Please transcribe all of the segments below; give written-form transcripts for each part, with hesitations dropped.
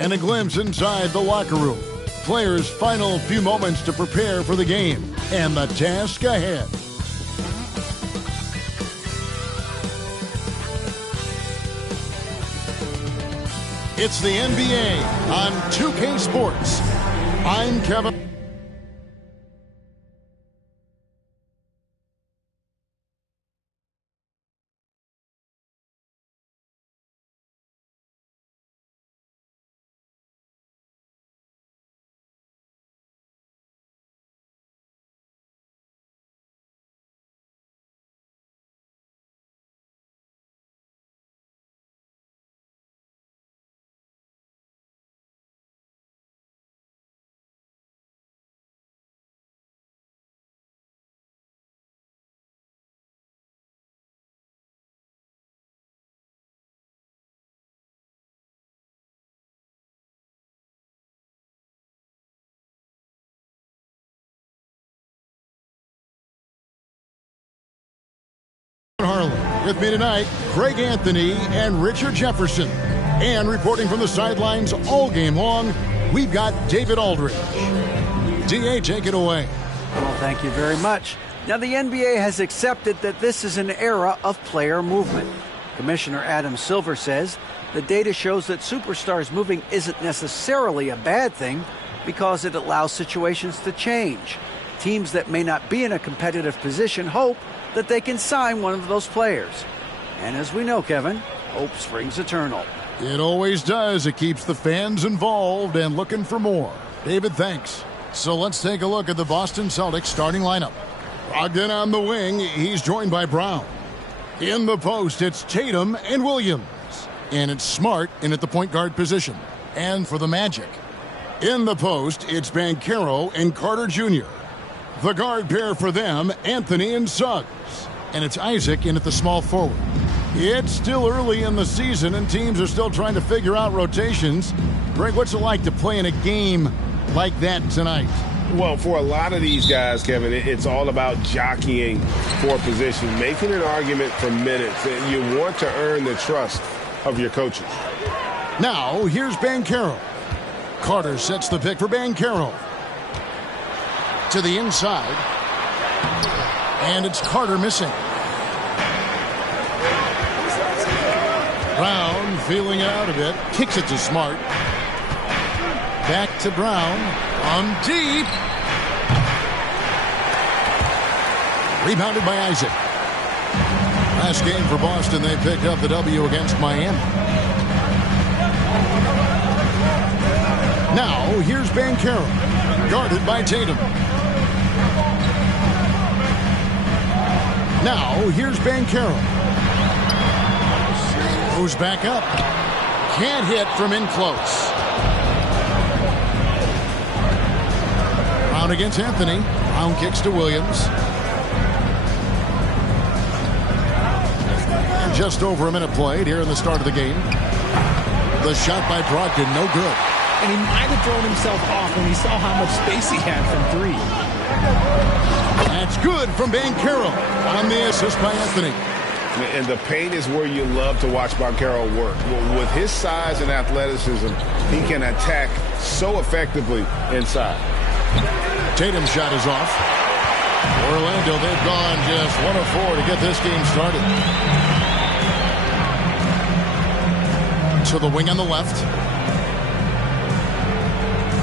And a glimpse inside the locker room. Players' final few moments to prepare for the game and the task ahead. It's the NBA on 2K Sports. I'm Kevin. Harlan. With me tonight, Greg Anthony and Richard Jefferson. And reporting from the sidelines all game long, we've got David Aldridge. D.A., take it away. Well, thank you very much. Now, the NBA has accepted that this is an era of player movement. Commissioner Adam Silver says the data shows that superstars moving isn't necessarily a bad thing because it allows situations to change. Teams that may not be in a competitive position hope that they can sign one of those players. And as we know, Kevin, hope springs eternal. It always does. It keeps the fans involved and looking for more. David, thanks. So let's take a look at the Boston Celtics starting lineup. Brogdon on the wing. He's joined by Brown. In the post, it's Tatum and Williams. And it's Smart in at the point guard position. And for the Magic, in the post, it's Banchero and Carter Jr. The guard pair for them, Anthony and Suggs. And it's Isaac in at the small forward. It's still early in the season, and teams are still trying to figure out rotations. Greg, what's it like to play in a game like that tonight? Well, for a lot of these guys, Kevin, it's all about jockeying for position, making an argument for minutes. And you want to earn the trust of your coaches. Now, here's Banchero. Carter sets the pick for Banchero. To the inside. And it's Carter missing. Brown feeling it out a bit. Kicks it to Smart. Back to Brown. On deep. Rebounded by Isaac. Last game for Boston, they picked up the W against Miami. Now, here's Banchero. Guarded by Tatum. Now, here's Banchero. Goes back up. Can't hit from in close. Brown against Anthony. Brown kicks to Williams. And just over a minute played here in the start of the game. The shot by Brogdon, no good. And he might have thrown himself off when he saw how much space he had from three. That's good from Banchero on the assist by Anthony. And the paint is where you love to watch Banchero work. With his size and athleticism, he can attack so effectively inside. Tatum's shot is off. Orlando, they've gone just 1 of 4 to get this game started. To the wing on the left.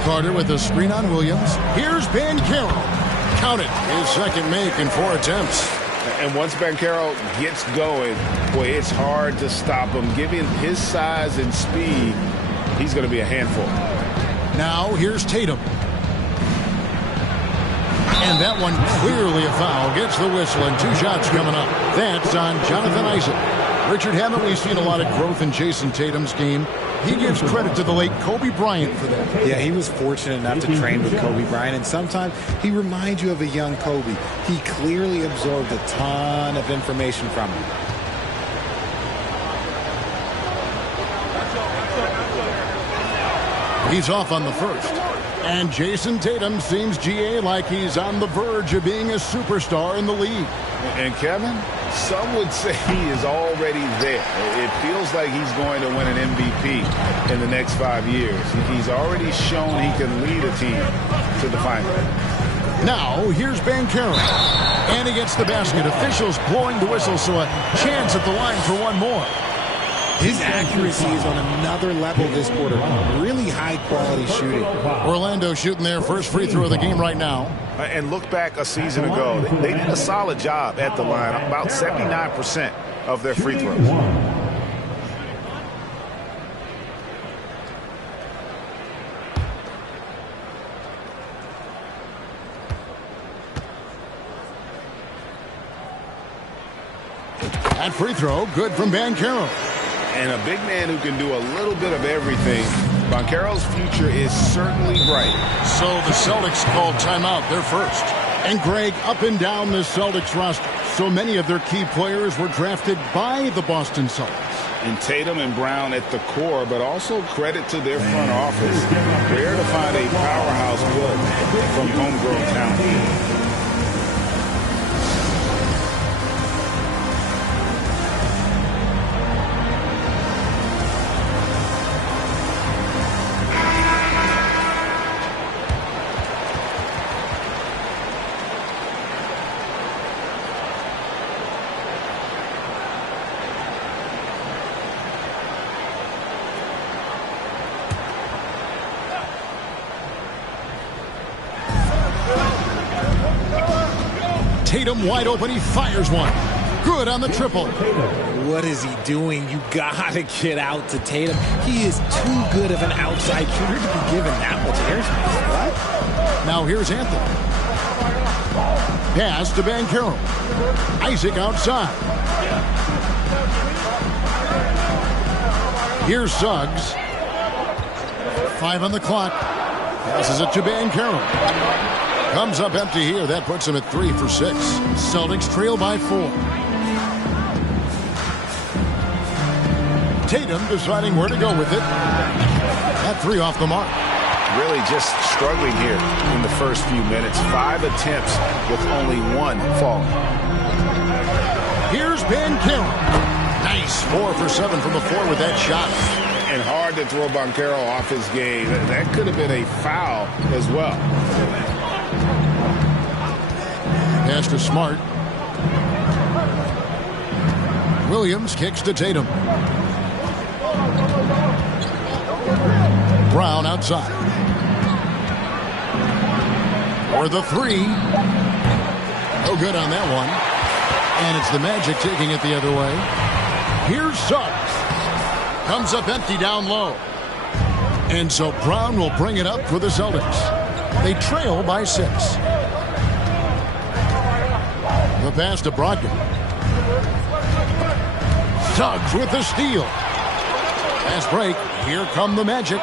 Carter with a screen on Williams. Here's Banchero. Count it. His second make in 4 attempts. And once Banchero gets going, boy, it's hard to stop him. Given his size and speed, he's going to be a handful. Now here's Tatum. And that one clearly a foul. Gets the whistle and 2 shots coming up. That's on Jonathan Isaac. Richard, haven't we seen a lot of growth in Jason Tatum's game? He gives credit to the late Kobe Bryant for that. Yeah, he was fortunate enough to train with Kobe Bryant, and sometimes he reminds you of a young Kobe. He clearly absorbed a ton of information from him. He's off on the first. And Jason Tatum seems, GA, like he's on the verge of being a superstar in the league. And Kevin, some would say he is already there. It feels like he's going to win an MVP in the next 5 years. He's already shown he can lead a team to the final. Now, here's Banchero. And he gets the basket. Officials blowing the whistle, so a chance at the line for one more. His accuracy is on another level this quarter. Really high-quality shooting. Orlando shooting their first free throw of the game right now. And look back a season ago. They did a solid job at the line, about 79% of their free throws. That free throw, good from Banchero. And a big man who can do a little bit of everything. Banchero's future is certainly bright. So the Celtics called timeout, their first. And Greg, up and down the Celtics roster, so many of their key players were drafted by the Boston Celtics. And Tatum and Brown at the core, but also credit to their front office. Rare to find a powerhouse built from homegrown talent. Tatum wide open, he fires one. Good on the triple. What is he doing? You gotta get out to Tatum. He is too good of an outside shooter to be given that much airspace. What? Now here's Anthony. Pass to Banchero. Isaac outside. Here's Suggs. 5 on the clock. Passes it to Banchero. Comes up empty here. That puts him at 3 for 6. Celtics trail by 4. Tatum deciding where to go with it. That 3 off the mark. Really just struggling here in the first few minutes. 5 attempts with only 1 falling. Here's Banchero. Nice 4 for 7 from the floor with that shot. And hard to throw Banchero off his game. That could have been a foul as well. Pass to Smart. Williams kicks to Tatum. Brown outside. For the 3. No good on that one. And it's the Magic taking it the other way. Here's Suggs. Comes up empty down low. And so Brown will bring it up for the Celtics. They trail by 6. The pass to Brogdon. Suggs with the steal. Fast break. Here come the Magic.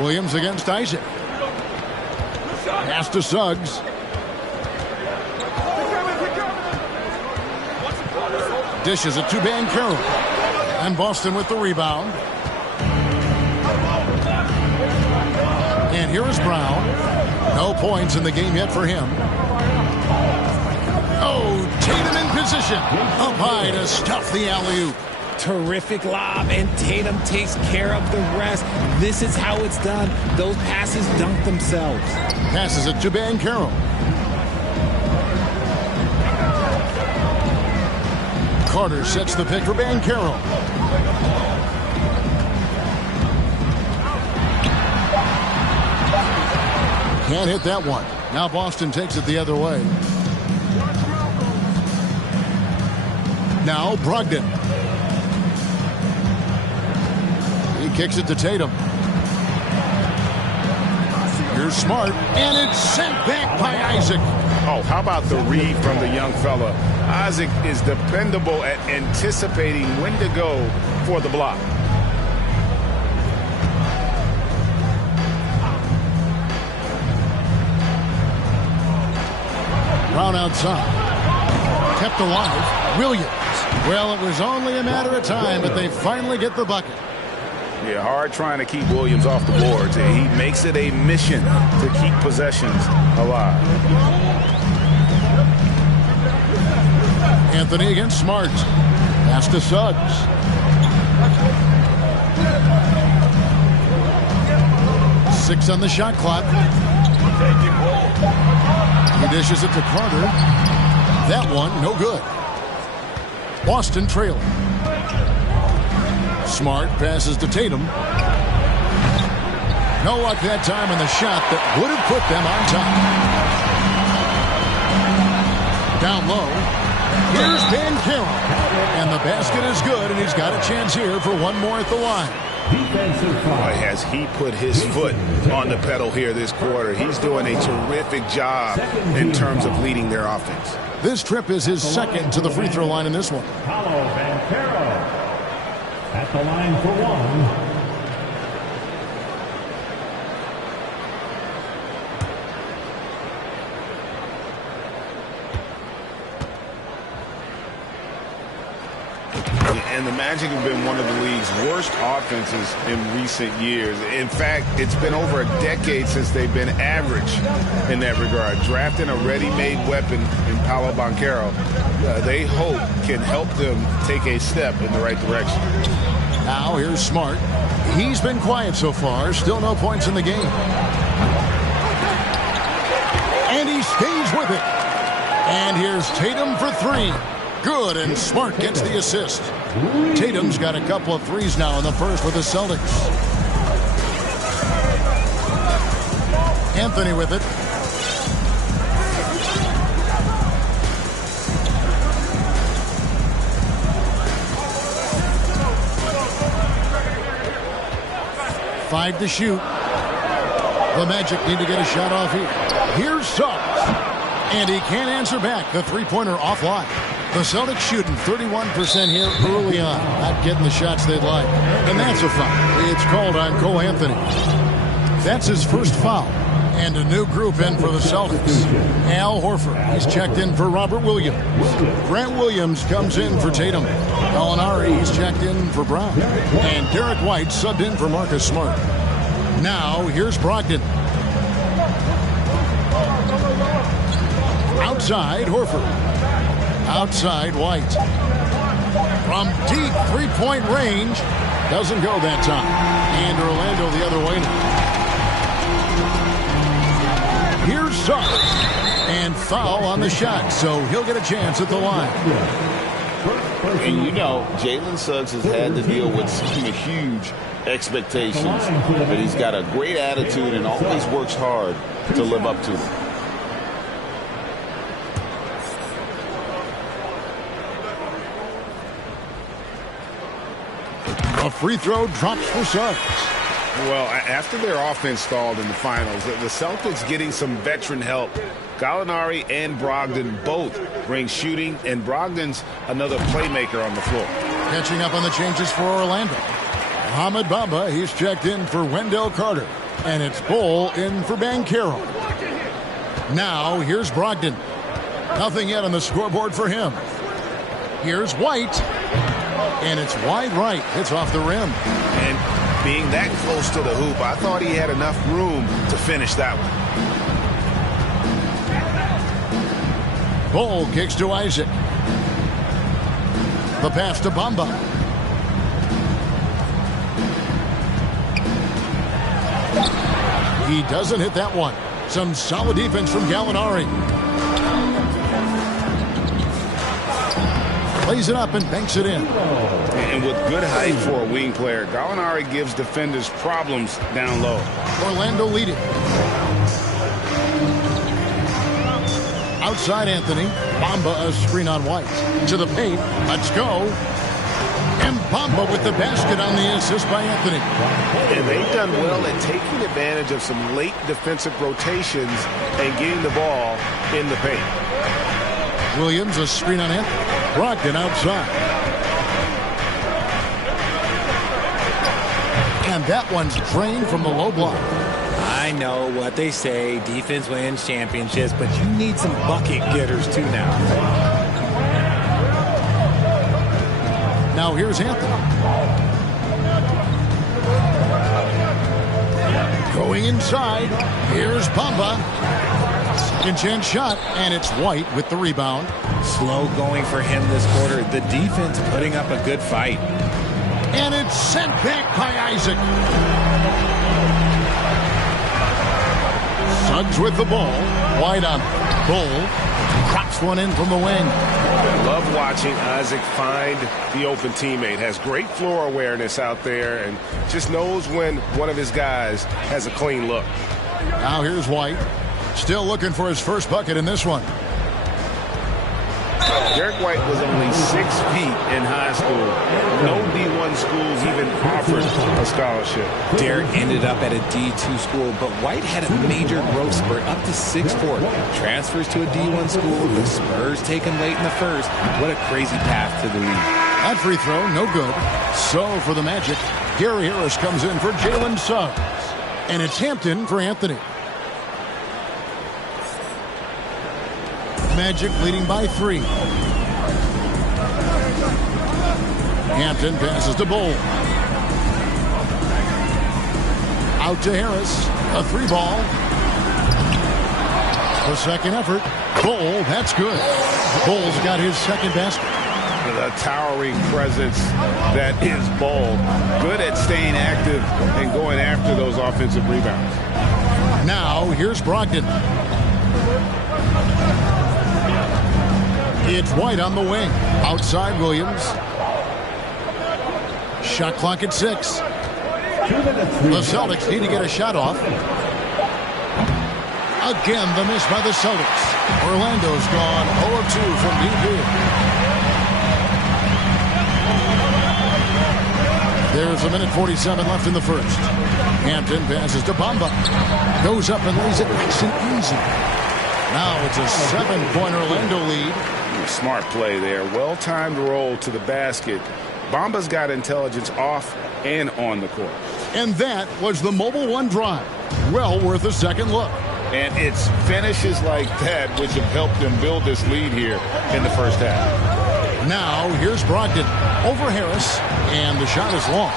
Williams against Isaac. Pass to Suggs. Dishes it to Banchero. And Boston with the rebound. And here is Brown. No points in the game yet for him. Oh, Tatum in position. Up high to stuff the alley-oop. Terrific lob, and Tatum takes care of the rest. This is how it's done. Those passes dunk themselves. Passes it to Banchero. Carter sets the pick for Banchero. Can't hit that one. Now Boston takes it the other way. Now Brogdon. He kicks it to Tatum. Here's Smart, and it's sent back by Isaac. Oh, how about the read from the young fella? Isaac is dependable at anticipating when to go for the block. Brown outside. Kept alive. Williams. Well, it was only a matter of time, but they finally get the bucket. Yeah, hard trying to keep Williams off the boards. He makes it a mission to keep possessions alive. Anthony against Smart. Pass to Suggs. Six on the shot clock. He dishes it to Carter. That one, no good. Boston trailing. Smart passes to Tatum. No luck that time on the shot that would have put them on top. Down low. Here's Banchero. And the basket is good, and he's got a chance here for one more at the line. Boy, has he put his foot on the pedal here this quarter. He's doing a terrific job in terms of leading their offense. This trip is his second to the free throw line in this one. Paolo Banchero at the line for one. And the Magic have been one of the league's worst offenses in recent years. In fact, it's been over a decade since they've been average in that regard. Drafting a ready-made weapon in Paolo Banchero, they hope can help them take a step in the right direction. Now here's Smart. He's been quiet so far. Still no points in the game. And he stays with it. And here's Tatum for three. Good, and Smart gets the assist. Tatum's got a couple of threes now in the first with the Celtics. Anthony with it. Five to shoot. The Magic need to get a shot off here. Here's Suggs. And he can't answer back. The three-pointer offline. The Celtics shooting 31% here early on. Not getting the shots they'd like. And that's a foul. It's called on Cole Anthony. That's his first foul. And a new group in for the Celtics. Al Horford. He's checked in for Robert Williams. Grant Williams comes in for Tatum. Gallinari, he's checked in for Brown. And Derek White subbed in for Marcus Smart. Now, here's Brogdon. Outside, Horford. Outside, White. From deep three-point range. Doesn't go that time. And Orlando the other way now. Here's Suggs. And foul on the shot, so he'll get a chance at the line. And you know, Jalen Suggs has had to deal with some huge expectations. But he's got a great attitude and always works hard to live up to them. A free throw drops for Suggs. Well, after their offense stalled in the finals, the Celtics getting some veteran help. Gallinari and Brogdon both bring shooting, and Brogdon's another playmaker on the floor. Catching up on the changes for Orlando. Mohamed Bamba, he's checked in for Wendell Carter. And it's Bull in for Banchero. Now, here's Brogdon. Nothing yet on the scoreboard for him. Here's White. And it's wide right. It's off the rim. And being that close to the hoop, I thought he had enough room to finish that one. Bull kicks to Isaac. The pass to Bamba. He doesn't hit that one. Some solid defense from Gallinari. Plays it up and banks it in. And with good height for a wing player, Gallinari gives defenders problems down low. Orlando leading. Outside Anthony. Bamba a screen on White. To the paint. Let's go. And Bamba with the basket on the assist by Anthony. And they've done well at taking advantage of some late defensive rotations and getting the ball in the paint. Williams a screen on Anthony. Brogdon outside. And that one's drained from the low block. I know what they say, defense wins championships, but you need some bucket getters too now. Now here's Anthony. Going inside. Here's Bamba. Second chance shot, and it's White with the rebound. Slow going for him this quarter. The defense putting up a good fight. And it's sent back by Isaac. Suggs with the ball. White on Bull. Crops one in from the wing. Love watching Isaac find the open teammate. Has great floor awareness out there and just knows when one of his guys has a clean look. Now here's White. Still looking for his first bucket in this one. Derek White was only 6 feet in high school. No D1 schools even offered a scholarship. Derek ended up at a D2 school, but White had a major growth spurt up to 6'4". Transfers to a D1 school. The Spurs take him late in the first. What a crazy path to the league. That free throw, no good. So for the Magic, Gary Harris comes in for Jalen Suggs. And it's Hampton for Anthony. Magic leading by 3. Hampton passes to Bull. Out to Harris. A 3-ball. The second effort. Bull, that's good. Bull's got his second basket. The towering presence that is Bull. Good at staying active and going after those offensive rebounds. Now, here's Brogdon. It's White on the wing. Outside Williams. Shot clock at 6. The Celtics need to get a shot off. Again, the miss by the Celtics. Orlando's gone 0 of 2 from deep here. There's a minute 47 left in the first. Hampton passes to Bamba. Goes up and lays it nice and easy. Now it's a 7-point Orlando lead. Smart play there. Well-timed roll to the basket. Bamba's got intelligence off and on the court. And that was the Mobile One drive. Well worth a second look. And it's finishes like that which have helped them build this lead here in the first half. Now here's Brogdon over Harris. And the shot is long.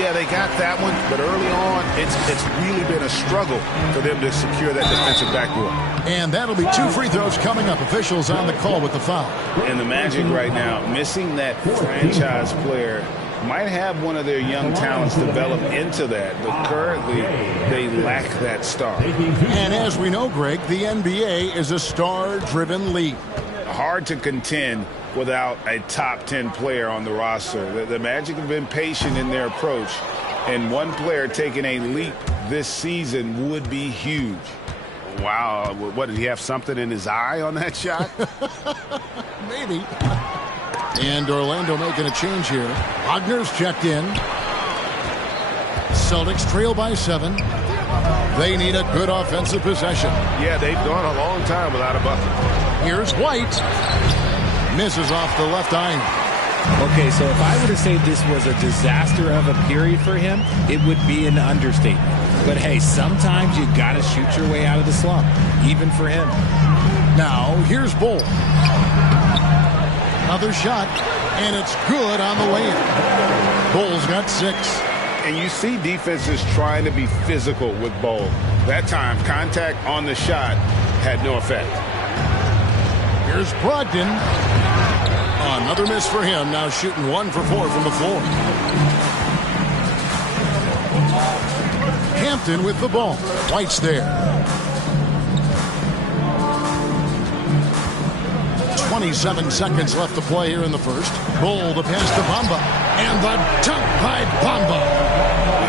Yeah, they got that one, but early on, it's really been a struggle for them to secure that defensive backboard. And that'll be 2 free throws coming up. Officials on the call with the foul. And the Magic right now, missing that franchise player, might have one of their young talents develop into that, but currently they lack that star. And as we know, Greg, the NBA is a star-driven league. Hard to contend without a top 10 player on the roster. The Magic have been patient in their approach, and one player taking a leap this season would be huge. Wow, what, did he have something in his eye on that shot? Maybe. And Orlando making a change here. Wagner's checked in. Celtics trail by 7. They need a good offensive possession. Yeah, they've gone a long time without a bucket. Here's White. Misses off the left iron. Okay, so if I were to say this was a disaster of a period for him, it would be an understatement. But hey, sometimes you got to shoot your way out of the slump, even for him. Now, here's Bull. Another shot, and it's good on the way in. Bull's got 6. And you see defenses trying to be physical with Bull. That time, contact on the shot had no effect. Here's Brogdon. Another miss for him. Now shooting 1 for 4 from the floor. Hampton with the ball. White's there. 27 seconds left to play here in the first. Bull the pass to Bamba. And the dunk by Bamba.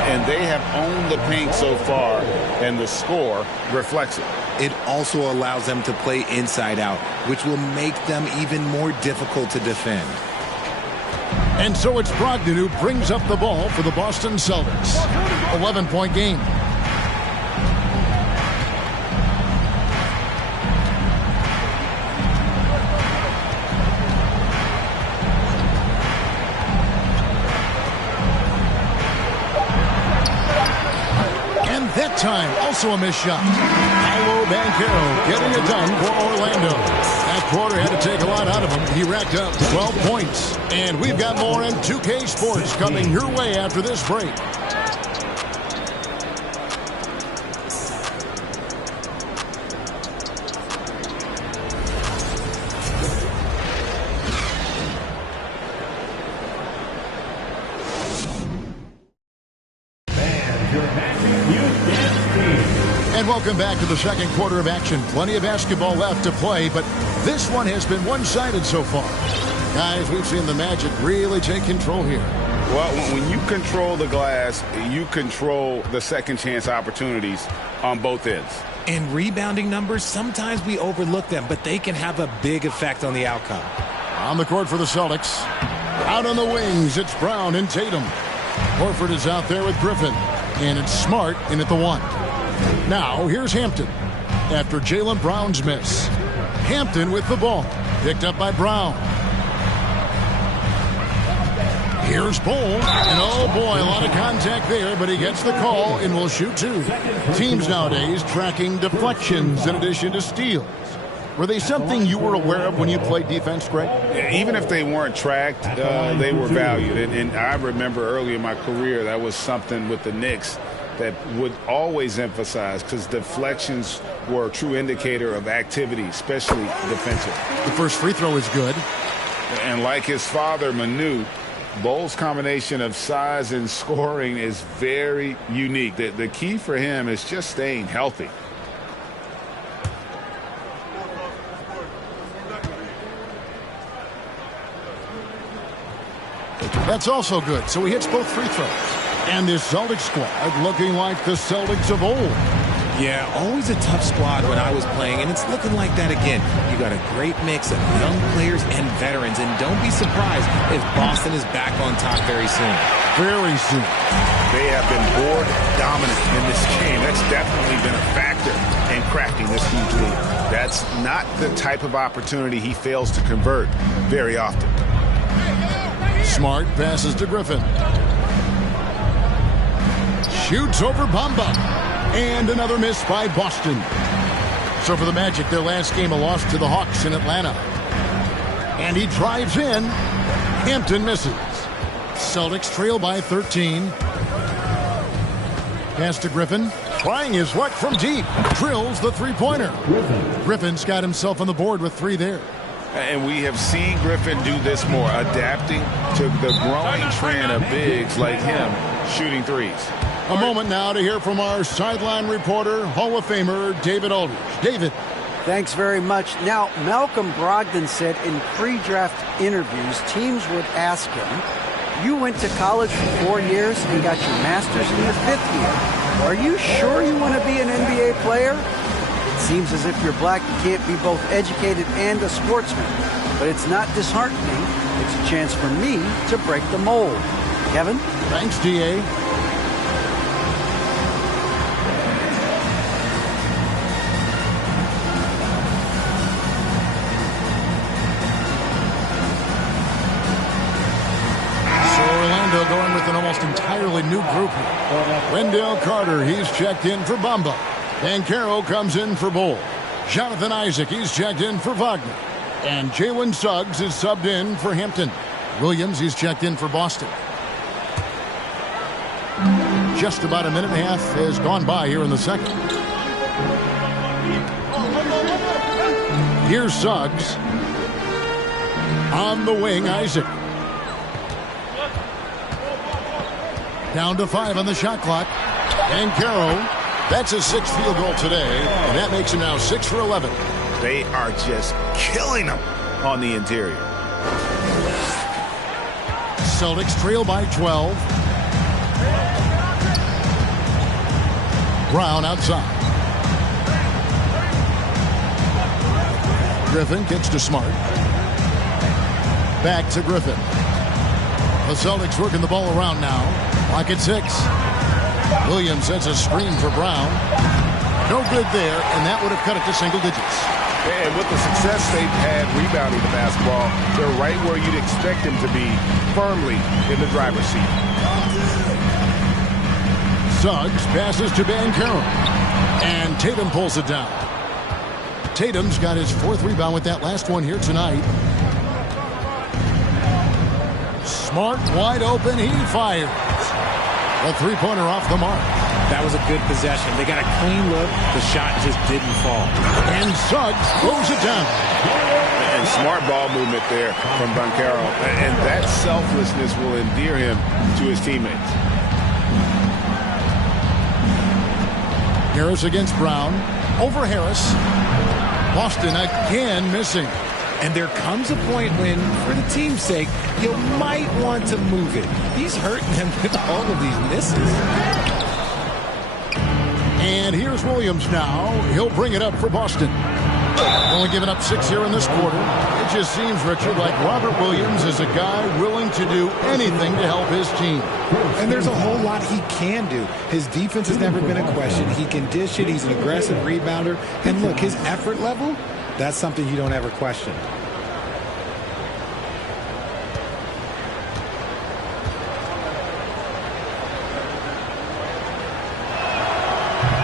And they have owned the paint so far, and the score reflects it. it also allows them to play inside out, which will make them even more difficult to defend. And so it's Brogdon who brings up the ball for the Boston Celtics. 11-point game. And that time, also a missed shot. Paolo Banchero getting it done for Orlando. That quarter had to take a lot out of him. He racked up 12 points. And we've got more in 2K Sports coming your way after this break. And welcome back to the second quarter of action. Plenty of basketball left to play, but this one has been one-sided so far. Guys, we've seen the Magic really take control here. Well, when you control the glass, you control the second chance opportunities on both ends. And rebounding numbers, sometimes we overlook them, but they can have a big effect on the outcome. On the court for the Celtics. Out on the wings, it's Brown and Tatum. Horford is out there with Griffin. And it's Smart in at the one. Now, here's Hampton. After Jaylen Brown's miss. Hampton with the ball. Picked up by Brown. Here's Bol. And oh boy, a lot of contact there, but he gets the call and will shoot two. Teams nowadays tracking deflections in addition to steals. Were they something you were aware of when you played defense, Greg? Even if they weren't tracked, they were valued. And I remember early in my career, that was something with the Knicks that would always emphasize, because deflections were a true indicator of activity, especially defensive. The first free throw is good. And like his father, Manu, Bol's combination of size and scoring is very unique. The key for him is just staying healthy. That's also good. So he hits both free throws. And this Celtics squad looking like the Celtics of old. Yeah, always a tough squad when I was playing, and it's looking like that again. You got a great mix of young players and veterans, and don't be surprised if Boston is back on top very soon. Very soon. They have been board dominant in this game. That's definitely been a factor in crafting this huge lead. That's not the type of opportunity he fails to convert very often. Smart passes to Griffin. Shoots over Bamba. And another miss by Boston. So for the Magic, their last game, a loss to the Hawks in Atlanta. And he drives in. Hampton misses. Celtics trail by 13. Pass to Griffin. Trying his luck from deep. Drills the three-pointer. Griffin's got himself on the board with three there. And we have seen Griffin do this more, adapting to the growing trend of bigs like him shooting threes. A moment now to hear from our sideline reporter, Hall of Famer David Aldridge. David. Thanks very much. Now, Malcolm Brogdon said in pre-draft interviews, teams would ask him, you went to college for 4 years and got your master's in your 5th year. Are you sure you want to be an NBA player? It seems as if you're black, you can't be both educated and a sportsman. But it's not disheartening. It's a chance for me to break the mold. Kevin? Thanks, D.A. Going with an almost entirely new group here. Wendell Carter, he's checked in for Bamba. Banchero comes in for Bol. Jonathan Isaac, he's checked in for Wagner. And Jalen Suggs is subbed in for Hampton. Williams, he's checked in for Boston. Just about a minute and a half has gone by here in the second. Here's Suggs. On the wing, Isaac. Down to 5 on the shot clock. Banchero, that's his 6th field goal today, and that makes him now 6 for 11. They are just killing him on the interior. Celtics trail by 12. Brown outside. Griffin kicks to Smart. Back to Griffin. The Celtics working the ball around now. Clock at 6. Williams sends a screen for Brown. No good there, and that would have cut it to single digits. And with the success they've had rebounding the basketball, they're right where you'd expect them to be, firmly in the driver's seat. Suggs passes to Banchero. And Tatum pulls it down. Tatum's got his 4th rebound with that last one here tonight. Smart wide open. He fires. A three-pointer off the mark. That was a good possession. They got a clean look. The shot just didn't fall. And Suggs throws it down. And smart ball movement there from Banchero. And that selflessness will endear him to his teammates. Harris against Brown. Over Harris. Boston again missing. And there comes a point when, for the team's sake, you might want to move it. He's hurting them with all of these misses. And here's Williams now. He'll bring it up for Boston. Only giving up 6 here in this quarter. It just seems, Richard, like Robert Williams is a guy willing to do anything to help his team. And there's a whole lot he can do. His defense has never been a question. He can dish it. He's an aggressive rebounder. And look, his effort level, that's something you don't ever question.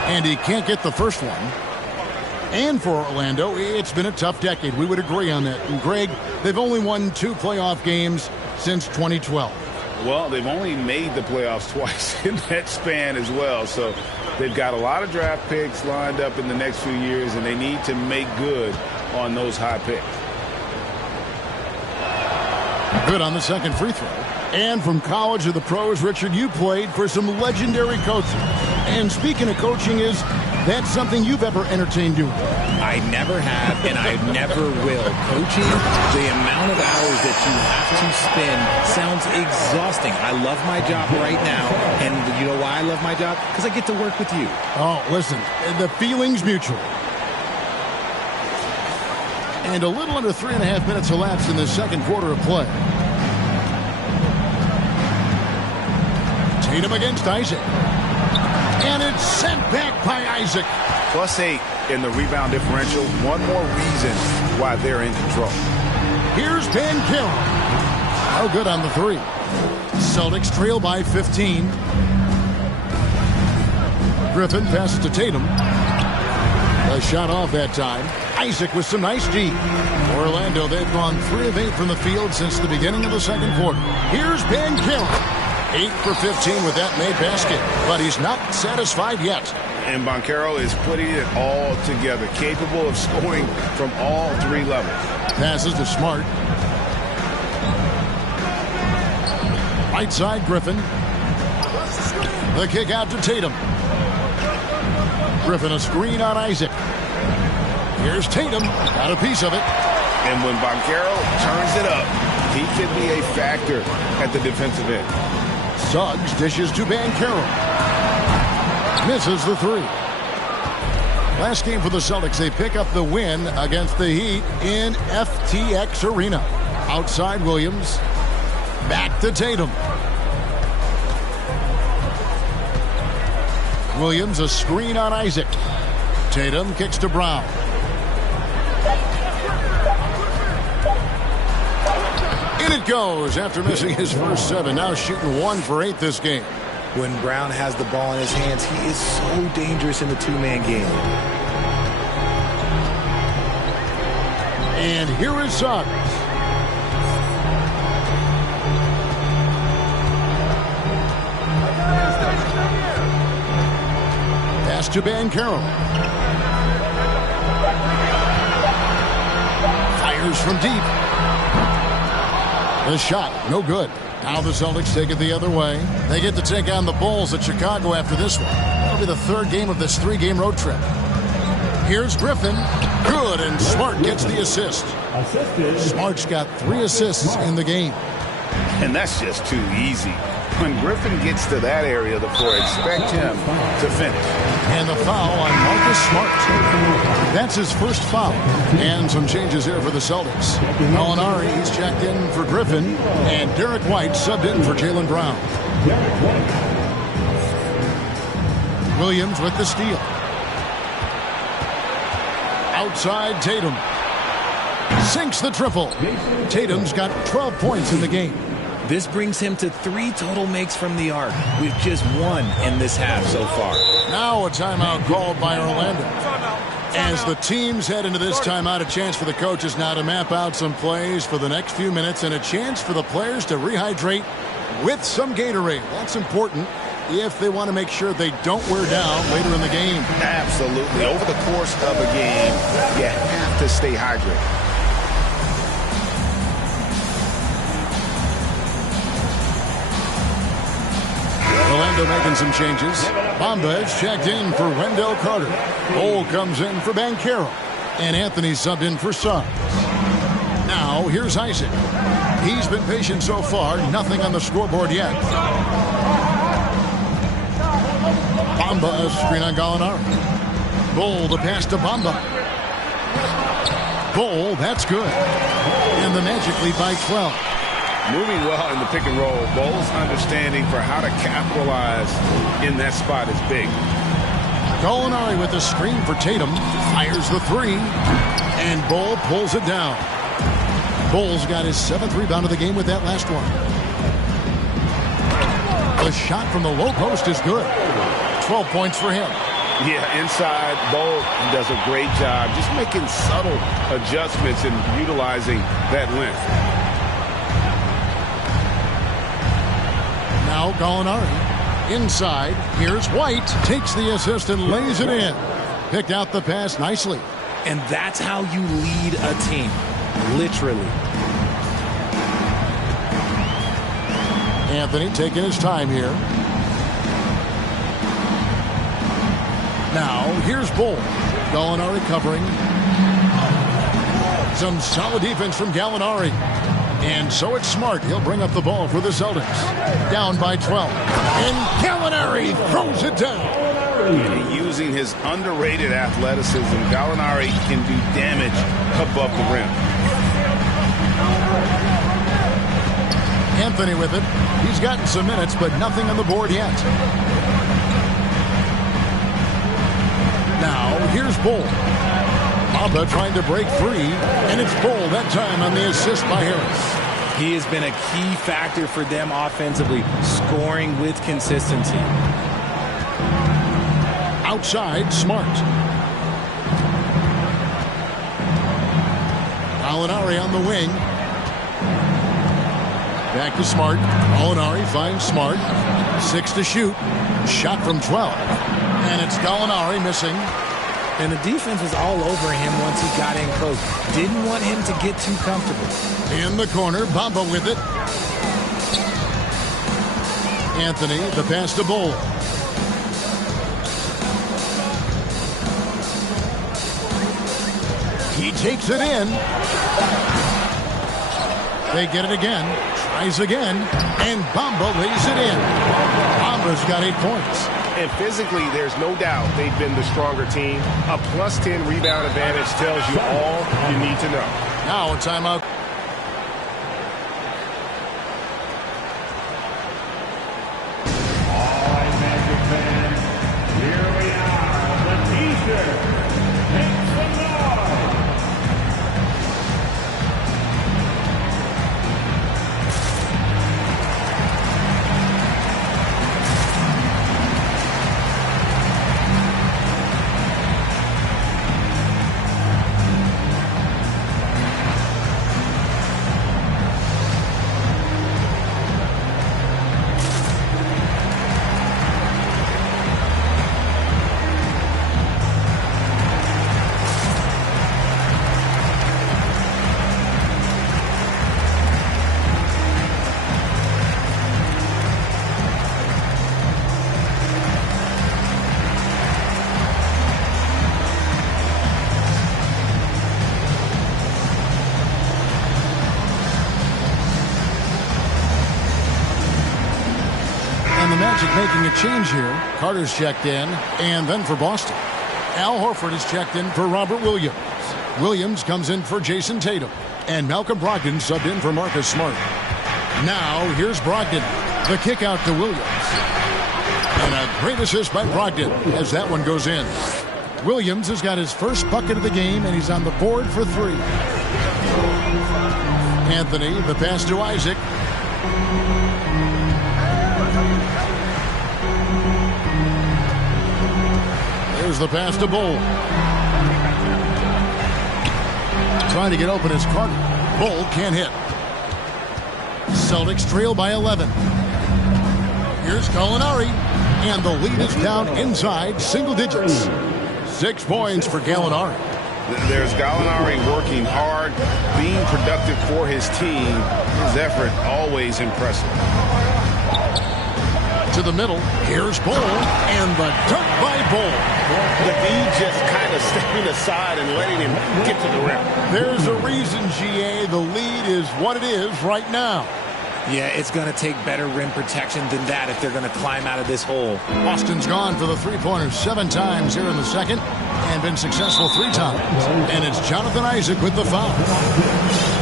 And he can't get the first one. And for Orlando, it's been a tough decade. We would agree on that. And Greg, they've only won 2 playoff games since 2012. Well, they've only made the playoffs twice in that span as well. So they've got a lot of draft picks lined up in the next few years, and they need to make good on those high picks. Good on the second free throw. And from college to the pros, Richard, you played for some legendary coaches. And speaking of coaching, is that something you've ever entertained doing? I never have, and I never will. Coaching, the amount of hours that you have to spend sounds exhausting. I love my job right now, and you know why I love my job? Because I get to work with you. Oh, listen, the feeling's mutual. And a little under 3.5 minutes elapsed in the second quarter of play. Tatum against Isaac. And it's sent back by Isaac. +8 in the rebound differential. One more reason why they're in control. Here's Banchero. Oh, good on the 3. Celtics trail by 15. Griffin passes to Tatum. A shot off that time. Isaac with some nice D. Orlando, they've gone 3 of 8 from the field since the beginning of the second quarter. Here's Banchero. 8 for 15 with that made basket, but he's not satisfied yet. And Banchero is putting it all together, capable of scoring from all 3 levels. Passes to Smart. Right side, Griffin. The kick out to Tatum. Griffin a screen on Isaac. Here's Tatum. Got a piece of it. And when Banchero turns it up, he can be a factor at the defensive end. Suggs dishes to Banchero. Misses the 3. Last game for the Celtics, they pick up the win against the Heat in FTX Arena. Outside Williams. Back to Tatum. Williams a screen on Isaac. Tatum kicks to Brown. In it goes after missing his first 7. Now shooting 1 for 8 this game. When Brown has the ball in his hands, he is so dangerous in the 2-man game. And here is Suggs. Pass to Banchero. Fires from deep. The shot, no good. Now the Celtics take it the other way. They get to take on the Bulls at Chicago after this one. That'll be the 3rd game of this 3-game road trip. Here's Griffin. Good, and Smart gets the assist. Smart's got 3 assists in the game. And that's just too easy. When Griffin gets to that area of the floor, expect him to finish. And the foul on Marcus Smart. That's his first foul. And some changes here for the Celtics. Gallinari, he's checked in for Griffin. And Derek White subbed in for Jaylen Brown. Williams with the steal. Outside Tatum. Sinks the triple. Tatum's got 12 points in the game. This brings him to 3 total makes from the arc, with just 1 in this half so far. Now a timeout called by Orlando. As the teams head into this timeout, a chance for the coaches now to map out some plays for the next few minutes and a chance for the players to rehydrate with some Gatorade. That's important if they want to make sure they don't wear down later in the game. Absolutely. Over the course of a game, you have to stay hydrated. Orlando making some changes. Bamba is checked in for Wendell Carter. Cole comes in for Banchero. And Anthony subbed in for Suggs. Now, here's Isaac. He's been patient so far. Nothing on the scoreboard yet. Bamba, a screen on Gallinari. Bull, the pass to Bamba. Bull, that's good. And the Magic lead by 12. Moving well in the pick and roll. Bull's understanding for how to capitalize in that spot is big. Gallinari with the screen for Tatum. Fires the 3. And Bull pulls it down. Bull's got his 7th rebound of the game with that last one. The shot from the low post is good. 12 points for him. Yeah, inside, Bull does a great job just making subtle adjustments and utilizing that length. Now Gallinari inside. Here's White. Takes the assist and lays it in. Picked out the pass nicely. And that's how you lead a team. Literally. Anthony taking his time here. Now here's Bull. Gallinari covering. Some solid defense from Gallinari. And so it's Smart. He'll bring up the ball for the Celtics. Down by 12. And Gallinari throws it down. And using his underrated athleticism, Gallinari can do damage above the rim. Anthony with it. He's gotten some minutes, but nothing on the board yet. Now, here's Bull. Bamba trying to break free, and it's Bull that time on the assist by Harris. He has been a key factor for them offensively, scoring with consistency. Outside, Smart. Gallinari on the wing. Back to Smart. Gallinari finds Smart. 6 to shoot. Shot from 12. And it's Gallinari missing. And the defense was all over him once he got in close. Didn't want him to get too comfortable. In the corner, Bamba with it. Anthony, the pass to Bull. He takes it in. They get it again. Tries again. And Bamba lays it in. Bamba's got 8 points. And physically, there's no doubt they've been the stronger team. A plus 10 rebound advantage tells you all you need to know. Now a timeout. All right, Magic fans, here we are. The teaser makes some noise. Magic making a change here. Carter's checked in, and then for Boston, Al Horford is checked in for Robert Williams. Williams comes in for Jason Tatum, and Malcolm Brogdon subbed in for Marcus Smart. Now, here's Brogdon. The kick out to Williams. And a great assist by Brogdon as that one goes in. Williams has got his first bucket of the game, and he's on the board for 3. Anthony, the pass to Isaac. There's the pass to Bull. Trying to get open is Carter. Bull can't hit. Celtics trail by 11. Here's Gallinari, and the lead is down inside single digits. 6 points for Gallinari. There's Gallinari working hard, being productive for his team. His effort always impressive. To the middle, here's Bull, and the dunk by Bull. The D just kind of stepping aside and letting him get to the rim. There's a reason, GA, the lead is what it is right now. Yeah, it's going to take better rim protection than that if they're going to climb out of this hole. Boston's gone for the three-pointers 7 times here in the second and been successful 3 times. And it's Jonathan Isaac with the foul.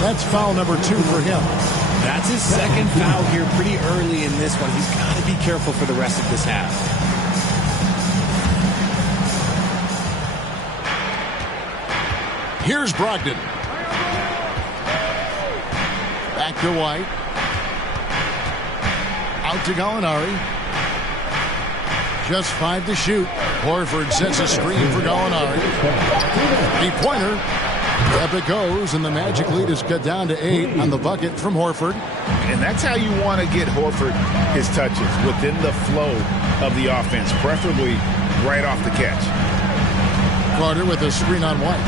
That's foul number 2 for him. That's his second foul here pretty early in this one. He's got to be careful for the rest of this half. Here's Brogdon. Back to White. Out to Gallinari. Just 5 to shoot. Horford sets a screen for Gallinari. 3-pointer. Up it goes, and the Magic lead is cut down to 8 on the bucket from Horford. And that's how you want to get Horford his touches, within the flow of the offense, preferably right off the catch. Carter with a screen on White.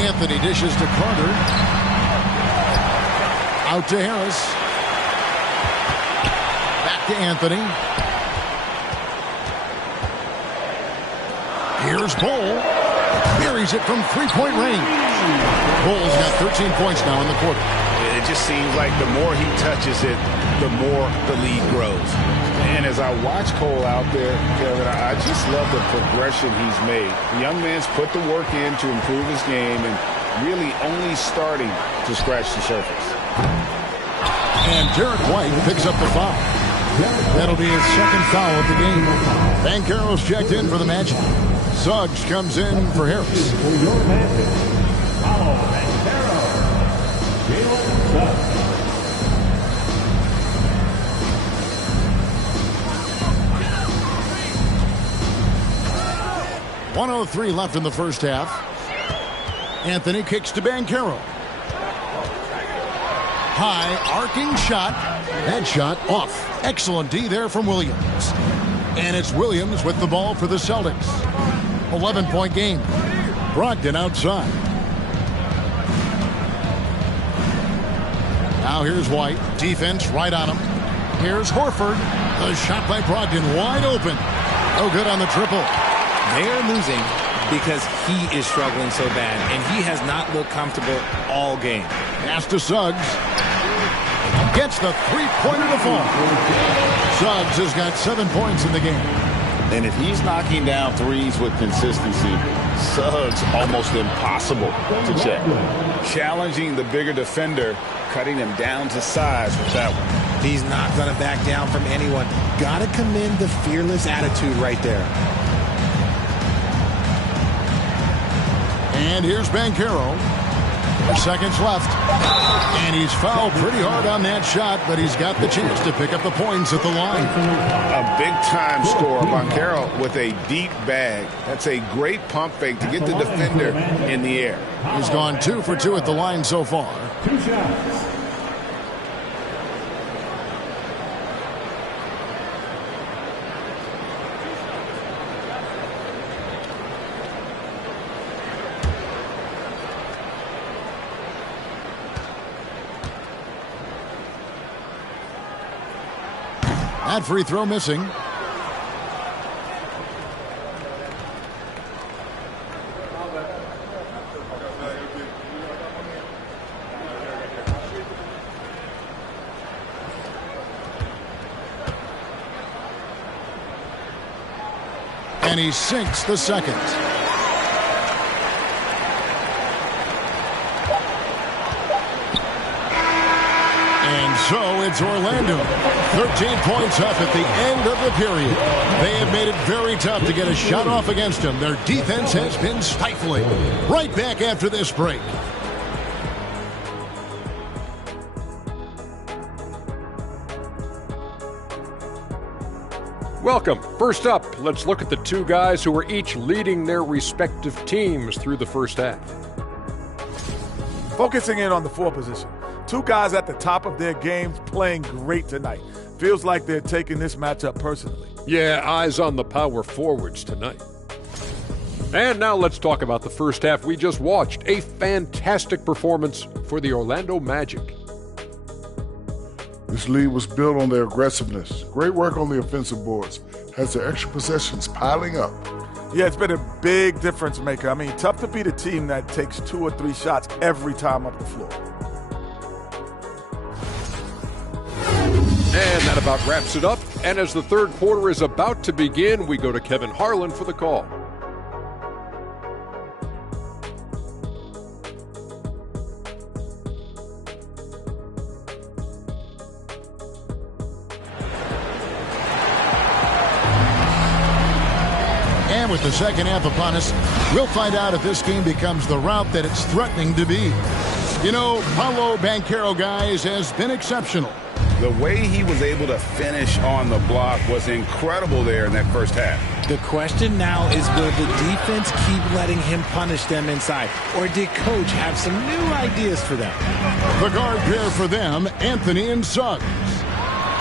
Anthony dishes to Carter. Out to Harris. Back to Anthony. Here's Bull. Buries it from 3-point range. Bull's got 13 points now in the quarter. It just seems like the more he touches it, the more the lead grows. And as I watch Cole out there, Kevin, I just love the progression he's made. The young man's put the work in to improve his game and really only starting to scratch the surface. And Derek White picks up the foul. That'll be his second foul of the game. Banchero's checked in for the Magic. Suggs comes in for Harris. For your Magic, Paolo Banchero, Jalen Suggs. 1:03 left in the first half. Anthony kicks to Banchero. High arcing shot. That shot off. Excellent D there from Williams. And it's Williams with the ball for the Celtics. 11-point game. Brogdon outside. Now here's White. Defense right on him. Here's Horford. The shot by Brogdon wide open. No good on the triple. They're losing because he is struggling so bad, and he has not looked comfortable all game. Pass to Suggs. Gets the three-pointer to fall. Suggs has got 7 points in the game. And if he's knocking down threes with consistency, Suggs almost impossible to check. Challenging the bigger defender, cutting him down to size with that one. He's not going to back down from anyone. Got to commend the fearless attitude right there. And here's Banchero. 4 seconds left. And he's fouled pretty hard on that shot, but he's got the chance to pick up the points at the line. A big-time score. Banchero with a deep bag. That's a great pump fake to get the defender in the air. He's gone 2 for 2 at the line so far. 2 shots. That free throw missing. And he sinks the second. And so it's Orlando. 13 points up at the end of the period. They have made it very tough to get a shot off against them. Their defense has been stifling. Right back after this break. Welcome. First up, let's look at the two guys who are each leading their respective teams through the first half. Focusing in on the 4 position. Two guys at the top of their games playing great tonight. Feels like they're taking this matchup personally. Yeah, eyes on the power forwards tonight. And now let's talk about the first half we just watched. A fantastic performance for the Orlando Magic. This lead was built on their aggressiveness. Great work on the offensive boards. Has their extra possessions piling up. Yeah, it's been a big difference maker. I mean, tough to beat a team that takes 2 or 3 shots every time up the floor. And that about wraps it up. And as the third quarter is about to begin, we go to Kevin Harlan for the call. And with the second half upon us, we'll find out if this game becomes the route that it's threatening to be. You know, Paolo Banchero, guys, has been exceptional. The way he was able to finish on the block was incredible there in that first half. The question now is, will the defense keep letting him punish them inside? Or did Coach have some new ideas for them? The guard pair for them, Anthony and Suggs.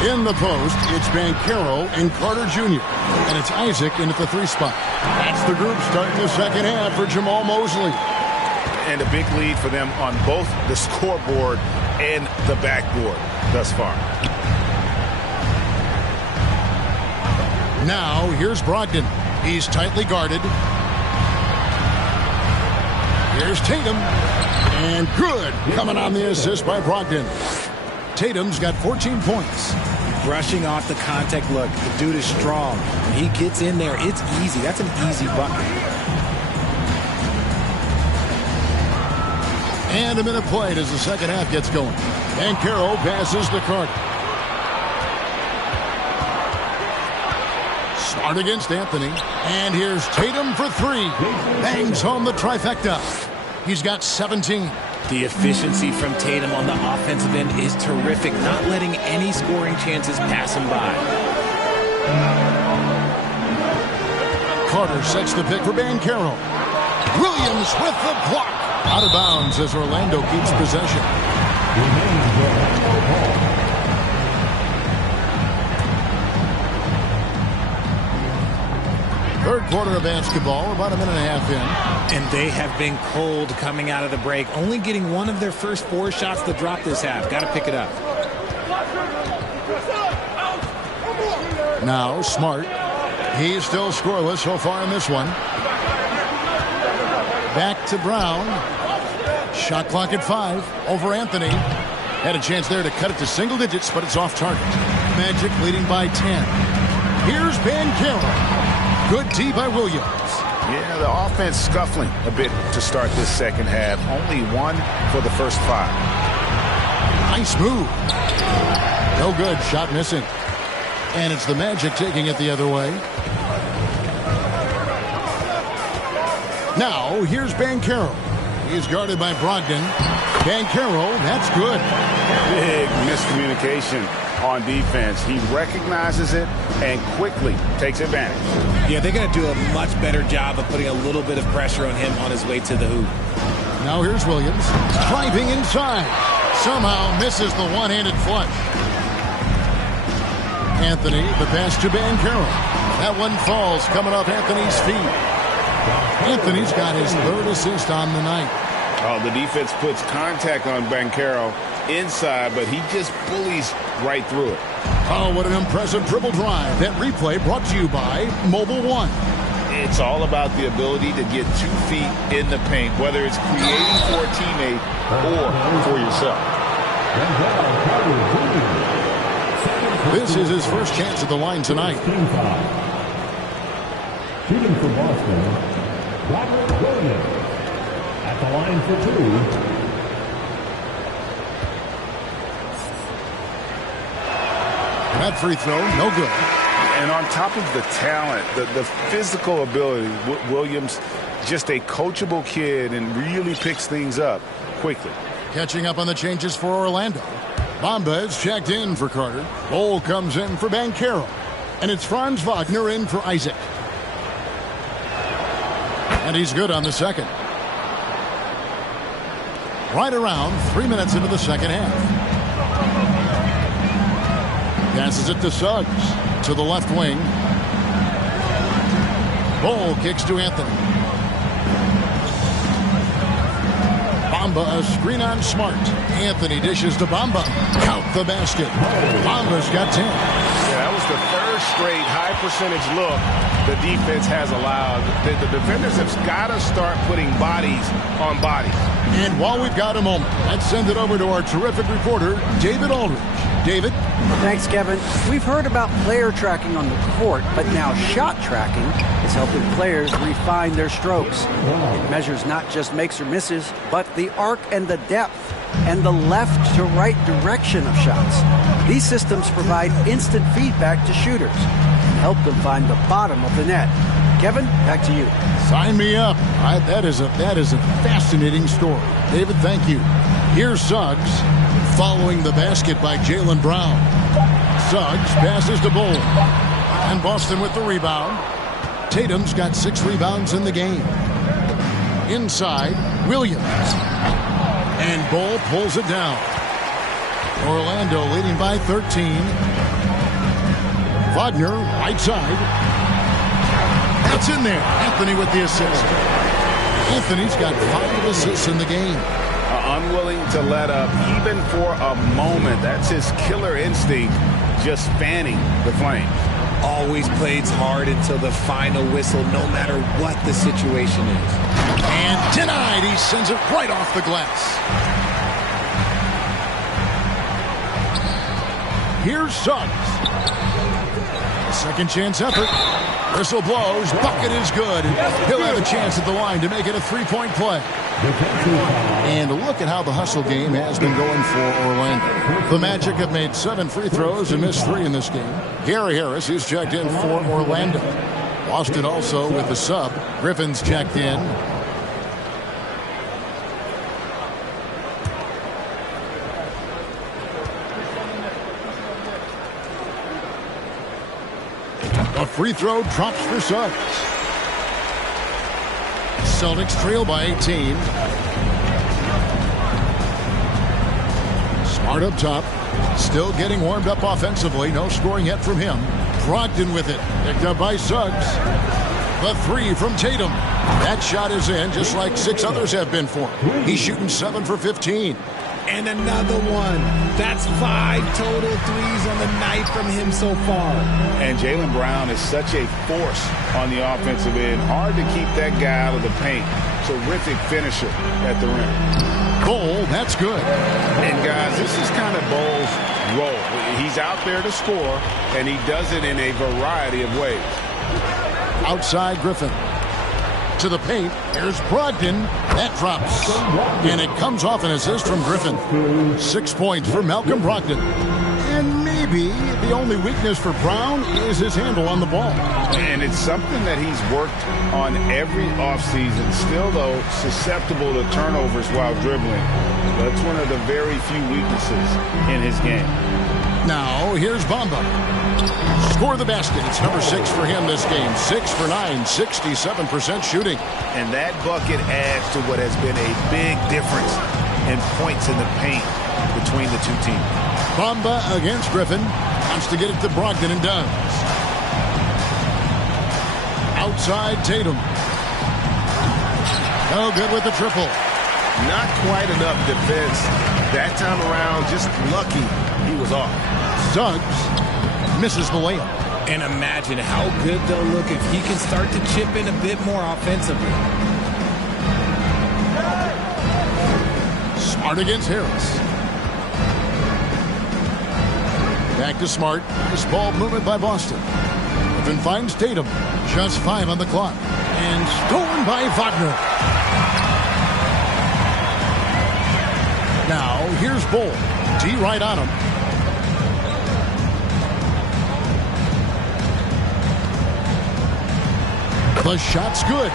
In the post, it's Banchero and Carter Jr. And it's Isaac in at the 3 spot. That's the group starting the second half for Jamal Mosley. And a big lead for them on both the scoreboard and the backboard thus far. Now, here's Brogdon. He's tightly guarded. Here's Tatum. And good. Coming on the assist by Brogdon. Tatum's got 14 points. Brushing off the contact look. The dude is strong. When he gets in there, it's easy. That's an easy bucket. And a minute played as the second half gets going. Banchero passes to Carter. Smart against Anthony. And here's Tatum for 3. Bangs home the trifecta. He's got 17. The efficiency from Tatum on the offensive end is terrific, not letting any scoring chances pass him by. Carter sets the pick for Banchero. Williams with the block. Out of bounds as Orlando keeps possession. Third quarter of basketball, about a minute and a half in. And they have been cold coming out of the break, only getting one of their first 4 shots to drop this half. Got to pick it up. Now, Smart. He's still scoreless so far in this one. Back to Brown. Shot clock at 5 over Anthony. Had a chance there to cut it to single digits, but it's off target. Magic leading by 10. Here's Banchero. Good D by Williams. Yeah, the offense scuffling a bit to start this second half. Only 1 for the first 5. Nice move. No good. Shot missing. And it's the Magic taking it the other way. Now, here's Banchero. He's guarded by Brogdon. Banchero, that's good. Big miscommunication on defense. He recognizes it and quickly takes advantage. Yeah, they're going to do a much better job of putting a little bit of pressure on him on his way to the hoop. Now here's Williams. Driving inside. Somehow misses the one-handed flush. Anthony, the pass to Banchero. That one falls coming off Anthony's feet. Anthony's got his 3rd assist on the night. Oh, the defense puts contact on Banchero inside, but he just bullies right through it. Oh, what an impressive dribble drive. That replay brought to you by Mobile One. It's all about the ability to get 2 feet in the paint, whether it's creating for a teammate or for yourself. This is his first chance at the line tonight. for Boston, Robert Williams. At the line for 2. That free throw, no good. And on top of the talent, the physical ability, Williams, just a coachable kid and really picks things up quickly. Catching up on the changes for Orlando. Bamba is checked in for Carter. Bol comes in for Banchero. And it's Franz Wagner in for Isaac. And he's good on the second. Right around 3 minutes into the second half. Passes it to Suggs. To the left wing. Bol kicks to Anthony. Bamba a screen on Smart. Anthony dishes to Bamba. Count the basket. Bamba's got 10. Yeah, that was the third straight high percentage look the defense has allowed. The defenders have got to start putting bodies on bodies. And while we've got a moment, let's send it over to our terrific reporter, David Aldridge. David? Thanks, Kevin. We've heard about player tracking on the court, but now shot tracking is helping players refine their strokes. It measures not just makes or misses, but the arc and the depth and the left to right direction of shots. These systems provide instant feedback to shooters and help them find the bottom of the net. Kevin, back to you. Sign me up. That is a fascinating story. David, thank you. Here's Suggs following the basket by Jaylen Brown. Suggs passes to Bol. And Boston with the rebound. Tatum's got 6 rebounds in the game. Inside, Williams. And Bol pulls it down. Orlando leading by 13. Wagner, right side. That's in there. Anthony with the assist. Anthony's got 5 assists in the game. Unwilling to let up even for a moment. That's his killer instinct, just fanning the flame. Always plays hard until the final whistle, no matter what the situation is. And denied. He sends it right off the glass. Here's Suggs. Second chance effort. Whistle blows. Bucket is good. He'll have a chance at the line to make it a 3-point play. And look at how the hustle game has been going for Orlando. The Magic have made 7 free throws and missed 3 in this game. Gary Harris is checked in for Orlando. Boston also with the sub. Griffin's checked in. A free throw drops for Suggs. Celtics trail by 18. Smart up top. Still getting warmed up offensively. No scoring yet from him. Brogdon with it. Picked up by Suggs. The 3 from Tatum. That shot is in just like 6 others have been for him. He's shooting 7 for 15. And another one. That's 5 total threes on the night from him so far. And Jaylen Brown is such a force on the offensive end. Hard to keep that guy out of the paint. Terrific finisher at the rim. Bol, that's good. And guys, this is kind of Bol's role. He's out there to score, and he does it in a variety of ways. Outside Griffin. To the paint. Here's Brogdon. That drops. And it comes off an assist from Griffin. 6 points for Malcolm Brogdon. And maybe the only weakness for Brown is his handle on the ball. And it's something that he's worked on every offseason. Still, though, susceptible to turnovers while dribbling. That's one of the very few weaknesses in his game. Now, here's Bamba. Score the basket. It's number 6 for him this game. 6 for 9, 67% shooting. And that bucket adds to what has been a big difference in points in the paint between the two teams. Bamba against Griffin. Wants to get it to Brogdon and does. Outside Tatum. No good with the triple. Not quite enough defense. That time around, just lucky he was off. Suggs misses the layup. And imagine how good they'll look if he can start to chip in a bit more offensively. Smart against Harris. Back to Smart. Nice ball movement by Boston. Griffin finds Tatum. Just 5 on the clock. And stolen by Wagner. Now, here's Bull. D right on him. The shot's good.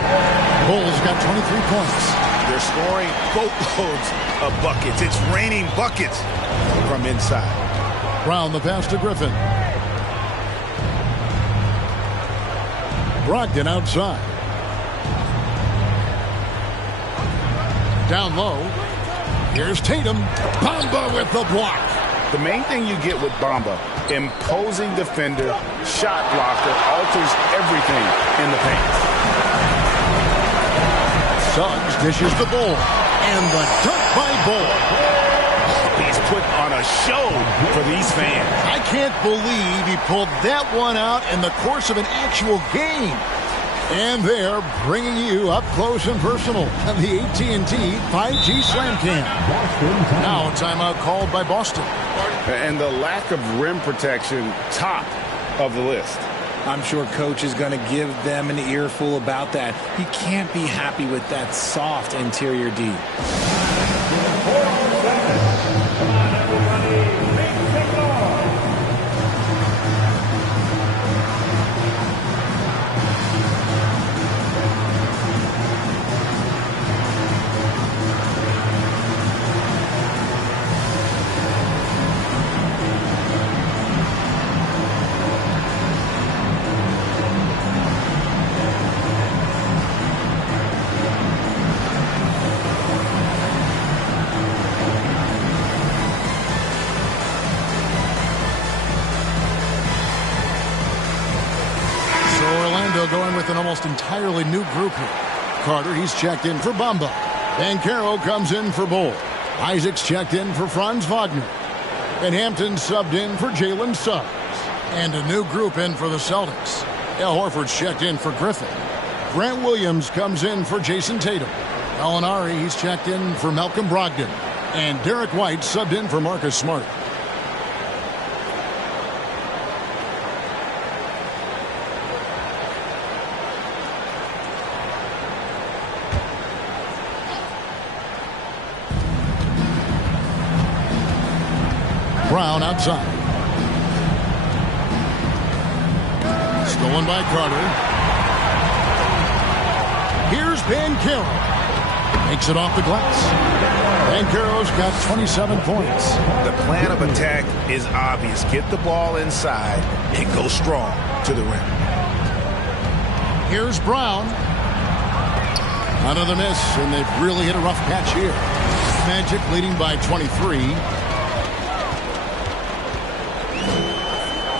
Bull's got 23 points. They're scoring boatloads of buckets. It's raining buckets from inside. Brown the pass to Griffin. Brogdon outside. Down low. Here's Tatum. Bamba with the block. The main thing you get with Bamba, imposing defender, shot blocker, alters everything in the paint. Suggs dishes the Bull. And the dunk by Bull. He's put on a show for these fans. I can't believe he pulled that one out in the course of an actual game. And they're bringing you up close and personal on the AT&T 5G Slam Cam. Now a timeout called by Boston. And the lack of rim protection, top of the list. I'm sure coach is going to give them an earful about that. He can't be happy with that soft interior D. Going with an almost entirely new group here. Carter, he's checked in for Bamba. Banchero comes in for Bull. Isaacs checked in for Franz Wagner. And Hampton subbed in for Jalen Suggs. And a new group in for the Celtics. Al Horford's checked in for Griffin. Grant Williams comes in for Jason Tatum. Gallinari, he's checked in for Malcolm Brogdon. And Derek White subbed in for Marcus Smart. Brown outside. Stolen by Carter. Here's Banchero. Makes it off the glass. Banchero's got 27 points. The plan of attack is obvious. Get the ball inside and go strong to the rim. Here's Brown. Another miss, and they've really hit a rough patch here. Magic leading by 23.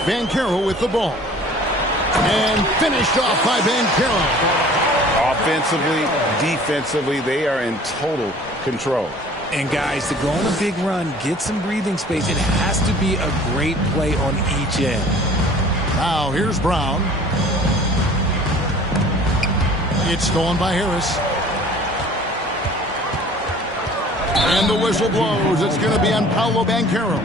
Banchero with the ball. And finished off by Banchero. Offensively, defensively, they are in total control. And guys, to go on a big run, get some breathing space, it has to be a great play on each end. Now here's Brown. It's stolen by Harris. And the whistle blows. It's going to be on Paolo Banchero.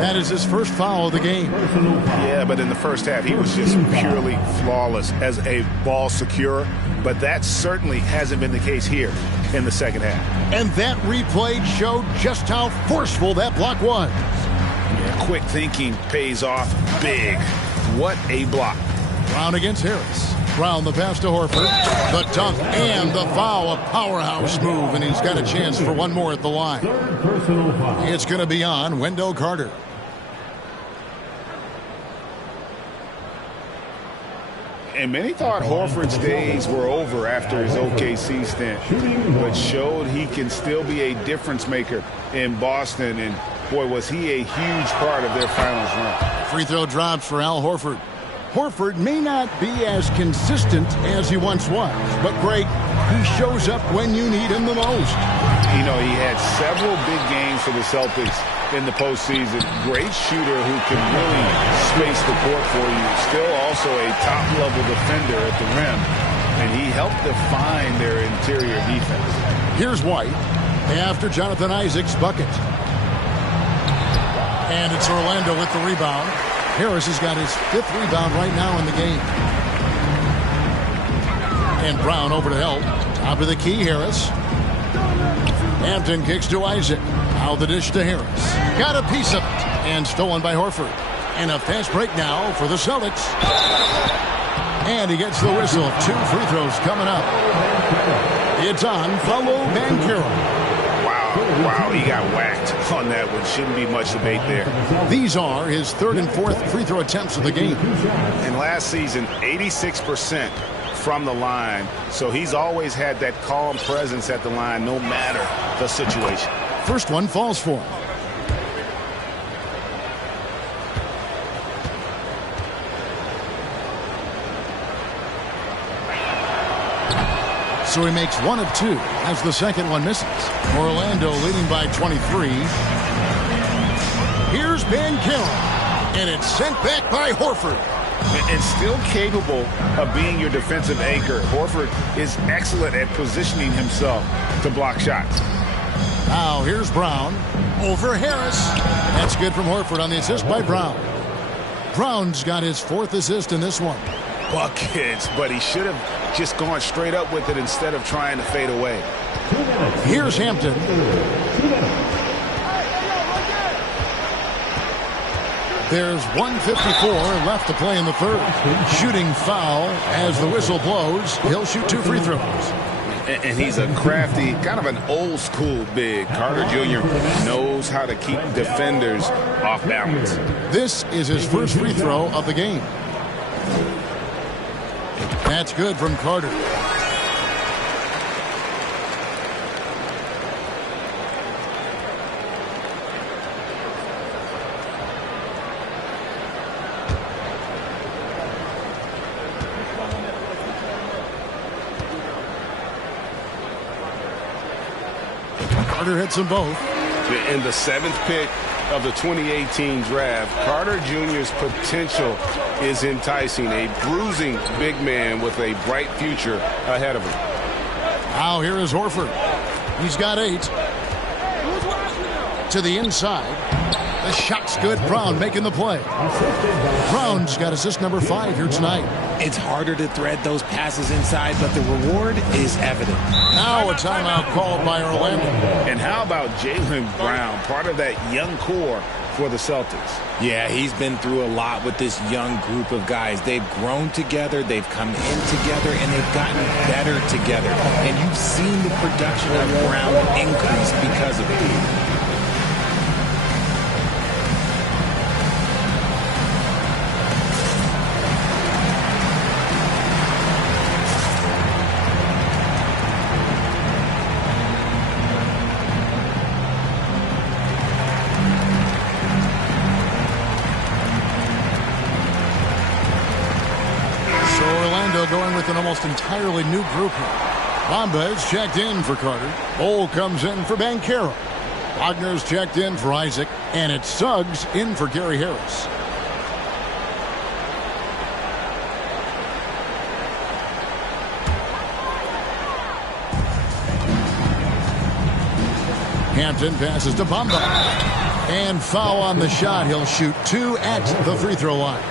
That is his first foul of the game. Yeah, but in the first half, he was just purely flawless as a ball securer. But that certainly hasn't been the case here in the second half. And that replay showed just how forceful that block was. Yeah, quick thinking pays off big. What a block. Brown against Harris. Brown the pass to Horford. The dunk and the foul. A powerhouse move, and he's got a chance for one more at the line. It's going to be on Wendell Carter. And many thought Horford's days were over after his OKC stint, but showed he can still be a difference maker in Boston. And boy, was he a huge part of their finals run. Free throw drops for Al Horford. Horford may not be as consistent as he once was, but Greg, he shows up when you need him the most. You know, he had several big games for the Celtics in the postseason. Great shooter who can really space the court for you. Still also a top-level defender at the rim, and he helped define their interior defense. Here's White after Jonathan Isaac's bucket. And it's Orlando with the rebound. Harris has got his 5th rebound right now in the game. And Brown over to help. Top of the key, Harris. Hampton kicks to Isaac. Now the dish to Harris. Got a piece of it. And stolen by Horford. And a fast break now for the Celtics. And he gets the whistle. 2 free throws coming up. It's on Paolo Banchero. Wow, he got whacked on that one. Shouldn't be much debate there. These are his 3rd and 4th free throw attempts of the game. And last season, 86% from the line. So he's always had that calm presence at the line no matter the situation. First one falls for him. So he makes 1 of 2 as the second one misses. Orlando leading by 23. Here's Banchero. And it's sent back by Horford. And still capable of being your defensive anchor. Horford is excellent at positioning himself to block shots. Now here's Brown over Harris. That's good from Horford on the assist by Brown. Brown's got his 4th assist in this one. Buckets, but he should have just gone straight up with it instead of trying to fade away. Here's Hampton. There's 1:54 left to play in the 3rd. Shooting foul as the whistle blows. He'll shoot 2 free throws. And he's a crafty, kind of an old school big. Carter Jr. knows how to keep defenders off balance. This is his first free throw of the game. That's good from Carter. Carter hits them both. In the 7th pick of the 2018 draft, Carter Jr.'s potential is enticing. A bruising big man with a bright future ahead of him. Now here is Horford. He's got 8. To the inside. The shot's good. Brown making the play. Brown's got assist number 5 here tonight. It's harder to thread those passes inside, but the reward is evident. Now a timeout called by Orlando. And how about Jaylen Brown, part of that young core for the Celtics? Yeah, he's been through a lot with this young group of guys. They've grown together, they've come in together, and they've gotten better together. And you've seen the production of Brown increase because of it. Going with an almost entirely new group here. Bamba is checked in for Carter. Bol comes in for Banchero. Wagner's checked in for Isaac. And it's Suggs in for Gary Harris. Hampton passes to Bamba. And foul on the shot. He'll shoot 2 at the free throw line.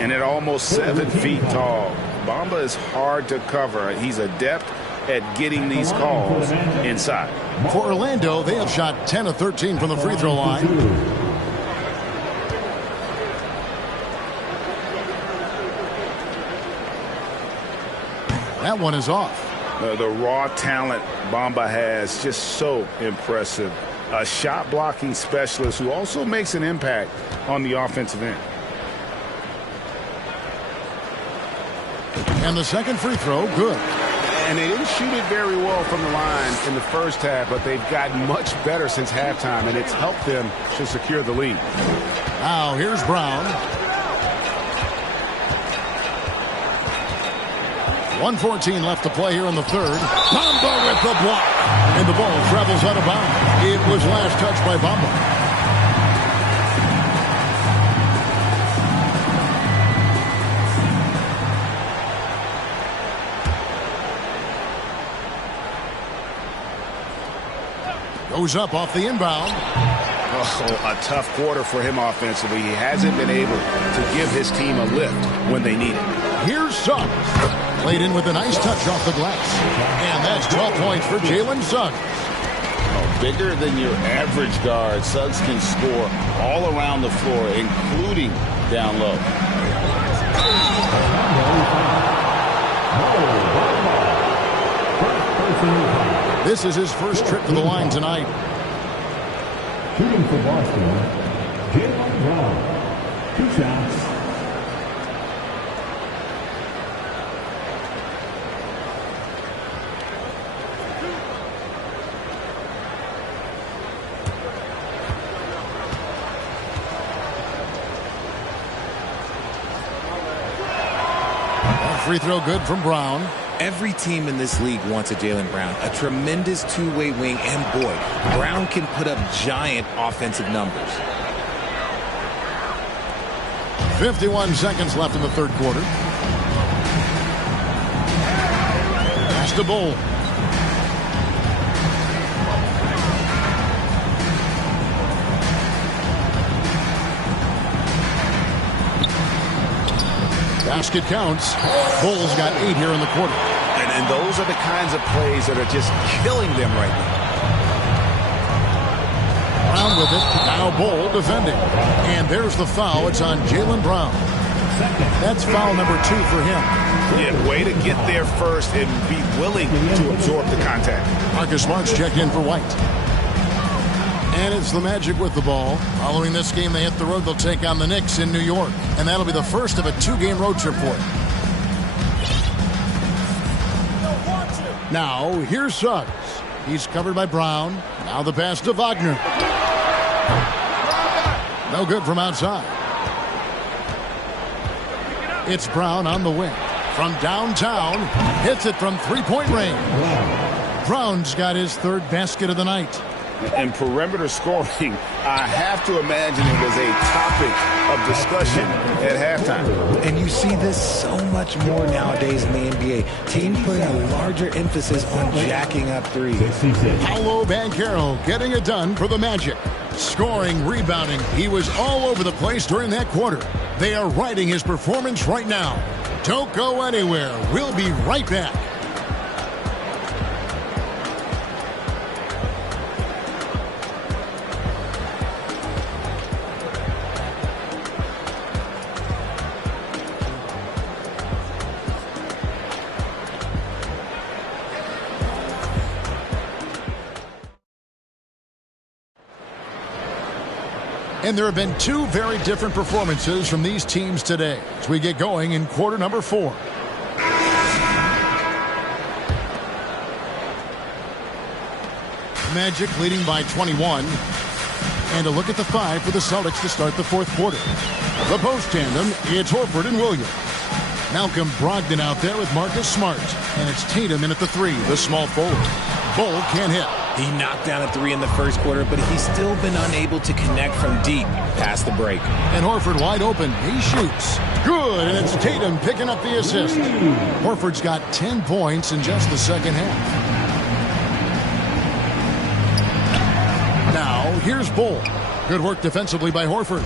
And at almost 7 feet tall, Bamba is hard to cover. He's adept at getting these calls inside. For Orlando, they have shot 10 of 13 from the free throw line. That one is off. The raw talent Bamba has, just so impressive. A shot blocking specialist who also makes an impact on the offensive end. And the second free throw, good. And they didn't shoot it very well from the line in the first half, but they've gotten much better since halftime, and it's helped them to secure the lead. Now here's Brown. 1:14 left to play here in the 3rd. Bamba with the block. And the ball travels out of bounds. It was last touched by Bamba. Goes up off the inbound. Oh, a tough quarter for him offensively. He hasn't been able to give his team a lift when they need it. Here's Suggs. Played in with a nice touch off the glass. And that's 12 points for Jalen Suggs. Bigger than your average guard, Suggs can score all around the floor, including down low. This is his first trip to the line tonight. Shooting for Boston, Jalen Brown. 2 shots. Free throw good from Brown. Every team in this league wants a Jaylen Brown, a tremendous two-way wing, and boy, Brown can put up giant offensive numbers. 51 seconds left in the third quarter. Pass to Bull. Basket counts. Bull's got 8 here in the quarter. And those are the kinds of plays that are just killing them right now. Brown with it. Now Bull defending. And there's the foul. It's on Jaylen Brown. That's foul number 2 for him. Yeah, way to get there first and be willing to absorb the contact. Marcus Smart's checked in for White. And it's the Magic with the ball. Following this game, they hit the road. They'll take on the Knicks in New York. And that'll be the first of a 2-game road trip for them. Now, here's Suggs. He's covered by Brown. Now the pass to Wagner. No good from outside. It's Brown on the wing. From downtown, hits it from three-point range. Brown's got his 3rd basket of the night. And perimeter scoring, I have to imagine it was a topic of discussion at halftime. And you see this so much more nowadays in the NBA. Teams putting a larger emphasis on jacking up threes. Paolo Banchero getting it done for the Magic. Scoring, rebounding. He was all over the place during that quarter. They are riding his performance right now. Don't go anywhere. We'll be right back. And there have been 2 very different performances from these teams today as we get going in quarter number 4. Magic leading by 21. And a look at the 5 for the Celtics to start the 4th quarter. The post tandem, it's Horford and Williams. Malcolm Brogdon out there with Marcus Smart. And it's Tatum in at the 3, the small forward. Bull can't hit. He knocked down a 3 in the first quarter, but he's still been unable to connect from deep past the break. And Horford wide open. He shoots. Good, and it's Tatum picking up the assist. Horford's got 10 points in just the second half. Now, here's Bull. Good work defensively by Horford.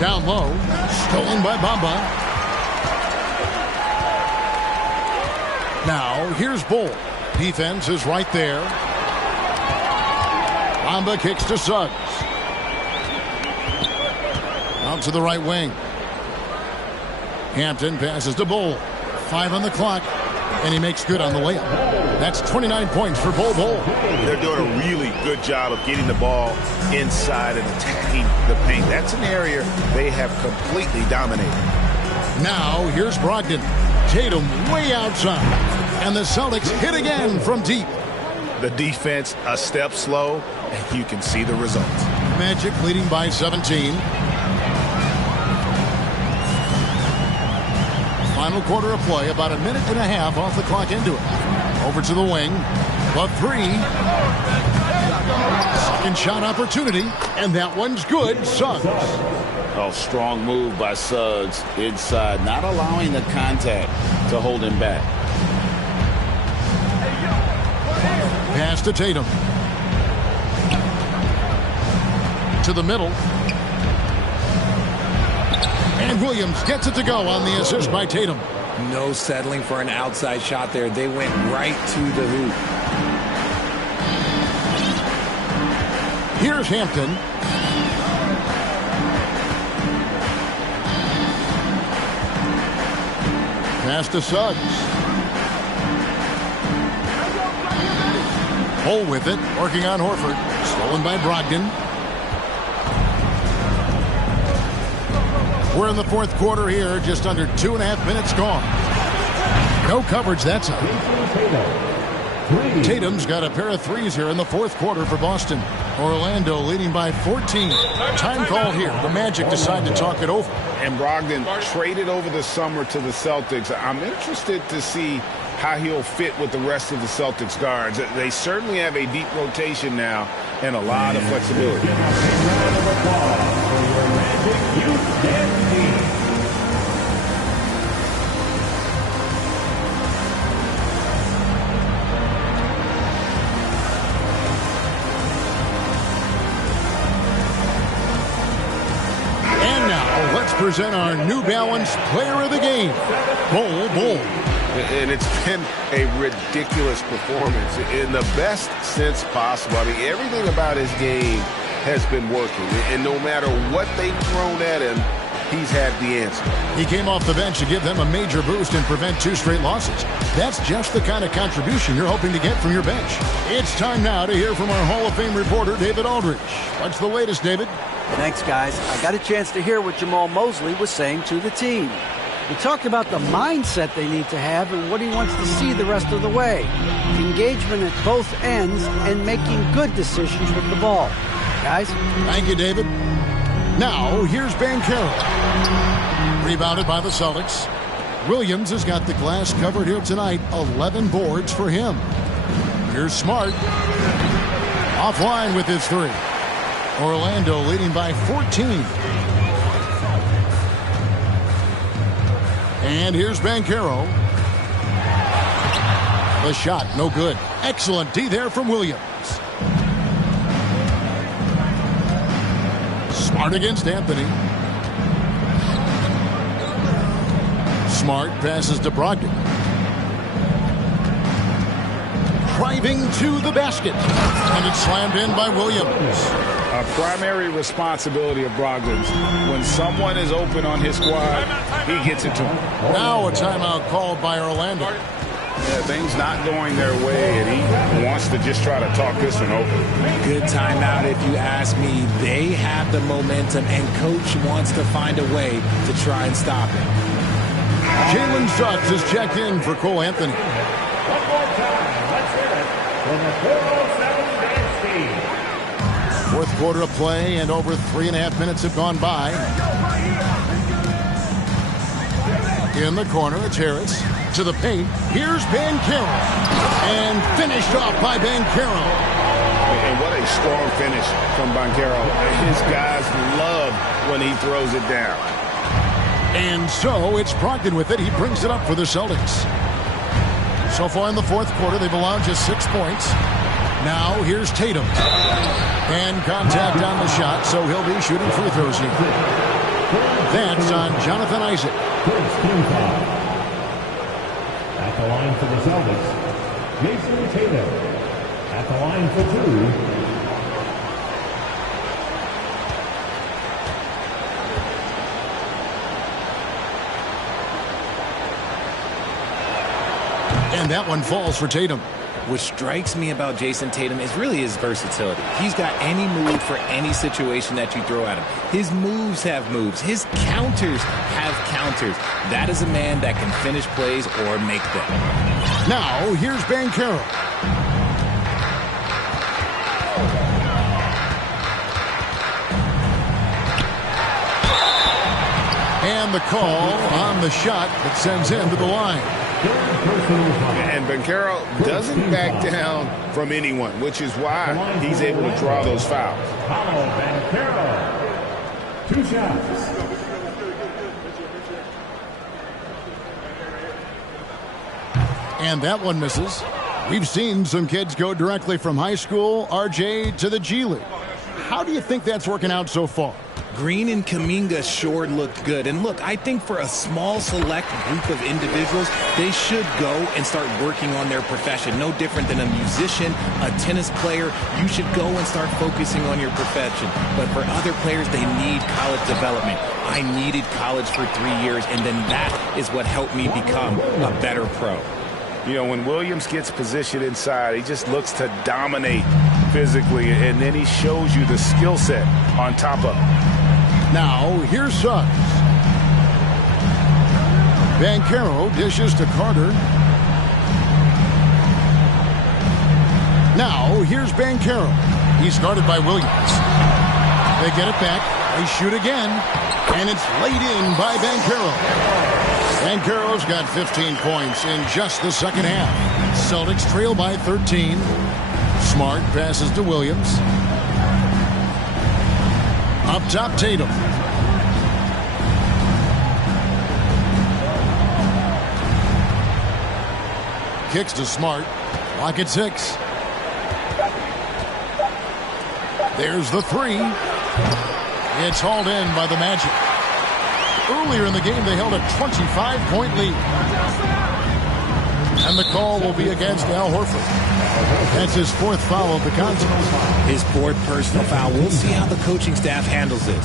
Down low. Stolen by Bamba. Now, here's Bull. Defense is right there. Bamba kicks to Suggs. Out to the right wing. Hampton passes to Bull. 5 on the clock. And he makes good on the layup. That's 29 points for Bull. They're doing a really good job of getting the ball inside and attacking the paint. That's an area they have completely dominated. Now, here's Brogdon. Tatum way outside. And the Celtics hit again from deep. The defense a step slow, and you can see the results. Magic leading by 17. Final quarter of play, about a minute and a half off the clock into it. Over to the wing. The 3. Second shot opportunity, and that one's good. Suggs. Oh, strong move by Suggs inside, not allowing the contact to hold him back. Pass to Tatum. To the middle. And Williams gets it to go on the assist by Tatum. No settling for an outside shot there. They went right to the hoop. Here's Hampton. Pass to Suggs. Hole with it, working on Horford. Stolen by Brogdon. We're in the fourth quarter here, just under 2.5 minutes gone. No coverage that time. Tatum's got a pair of threes here in the fourth quarter for Boston. Orlando leading by 14. Time call here. The Magic decide to talk it over. And Brogdon traded over the summer to the Celtics. I'm interested to see how he'll fit with the rest of the Celtics guards. They certainly have a deep rotation now and a lot of flexibility. And now let's present our New Balance Player of the Game, Bol Bol. And it's been a ridiculous performance in the best sense possible. I mean, everything about his game has been working. And no matter what they've thrown at him, he's had the answer. He came off the bench to give them a major boost and prevent 2 straight losses. That's just the kind of contribution you're hoping to get from your bench. It's time now to hear from our Hall of Fame reporter, David Aldridge. What's the latest, David? Thanks, guys. I got a chance to hear what Jamal Mosley was saying to the team. He talked about the mindset they need to have and what he wants to see the rest of the way. Engagement at both ends and making good decisions with the ball. Guys? Thank you, David. Now, here's Banchero. Rebounded by the Celtics. Williams has got the glass covered here tonight. 11 boards for him. Here's Smart. Offline with his 3. Orlando leading by 14. And here's Banchero. The shot, no good. Excellent D there from Williams. Smart against Anthony. Smart passes to Brogdon. Driving to the basket. And it's slammed in by Williams. A primary responsibility of Brogdon's. When someone is open on his squad, he gets it to him. Now a timeout called by Orlando. Yeah, things not going their way, and he wants to just try to talk this one over. Good timeout if you ask me. They have the momentum, and Coach wants to find a way to try and stop it. Jalen Suggs is checked in for Cole Anthony. One more time, let's hear it from the 407 dance team. Fourth quarter of play, and over 3.5 minutes have gone by. In the corner, it's Harris. To the paint, here's Banchero. And finished off by Banchero. And what a strong finish from Banchero. His guys love when he throws it down. And so it's Brogdon with it. He brings it up for the Celtics. So far in the fourth quarter, they've allowed just 6 points. Now here's Tatum. And contact on the shot, so he'll be shooting free throws here. That's on Jonathan Isaac. At the line for the Celtics, Jason Tatum. At the line for 2. And that one falls for Tatum. What strikes me about Jason Tatum is really his versatility. He's got any move for any situation that you throw at him. His moves have moves. His counters have counters. That is a man that can finish plays or make them. Now, here's Banchero. And the call on the shot that sends him to the line. And Banchero doesn't back down from anyone, which is why he's able to draw those fouls. Paolo Banchero. 2 shots. And that one misses. We've seen some kids go directly from high school, RJ, to the G League. How do you think that's working out so far? Green and Kuminga sure looked good. And look, I think for a small select group of individuals, they should go and start working on their profession. No different than a musician, a tennis player. You should go and start focusing on your profession. But for other players, they need college development. I needed college for 3 years, and then that is what helped me become a better pro. You know, when Williams gets positioned inside, he just looks to dominate physically, and then he shows you the skill set on top of it. Now, here's Suggs. Banchero dishes to Carter. Now, here's Banchero. He's guarded by Williams. They get it back. They shoot again. And it's laid in by Banchero. Banchero's got 15 points in just the second half. Celtics trail by 13. Smart passes to Williams. Up top, Tatum. Kicks to Smart. Clock at 6. There's the three. It's hauled in by the Magic. Earlier in the game, they held a 25-point lead. And the call will be against Al Horford. That's his fourth foul of the contest. His fourth personal foul. We'll see how the coaching staff handles this.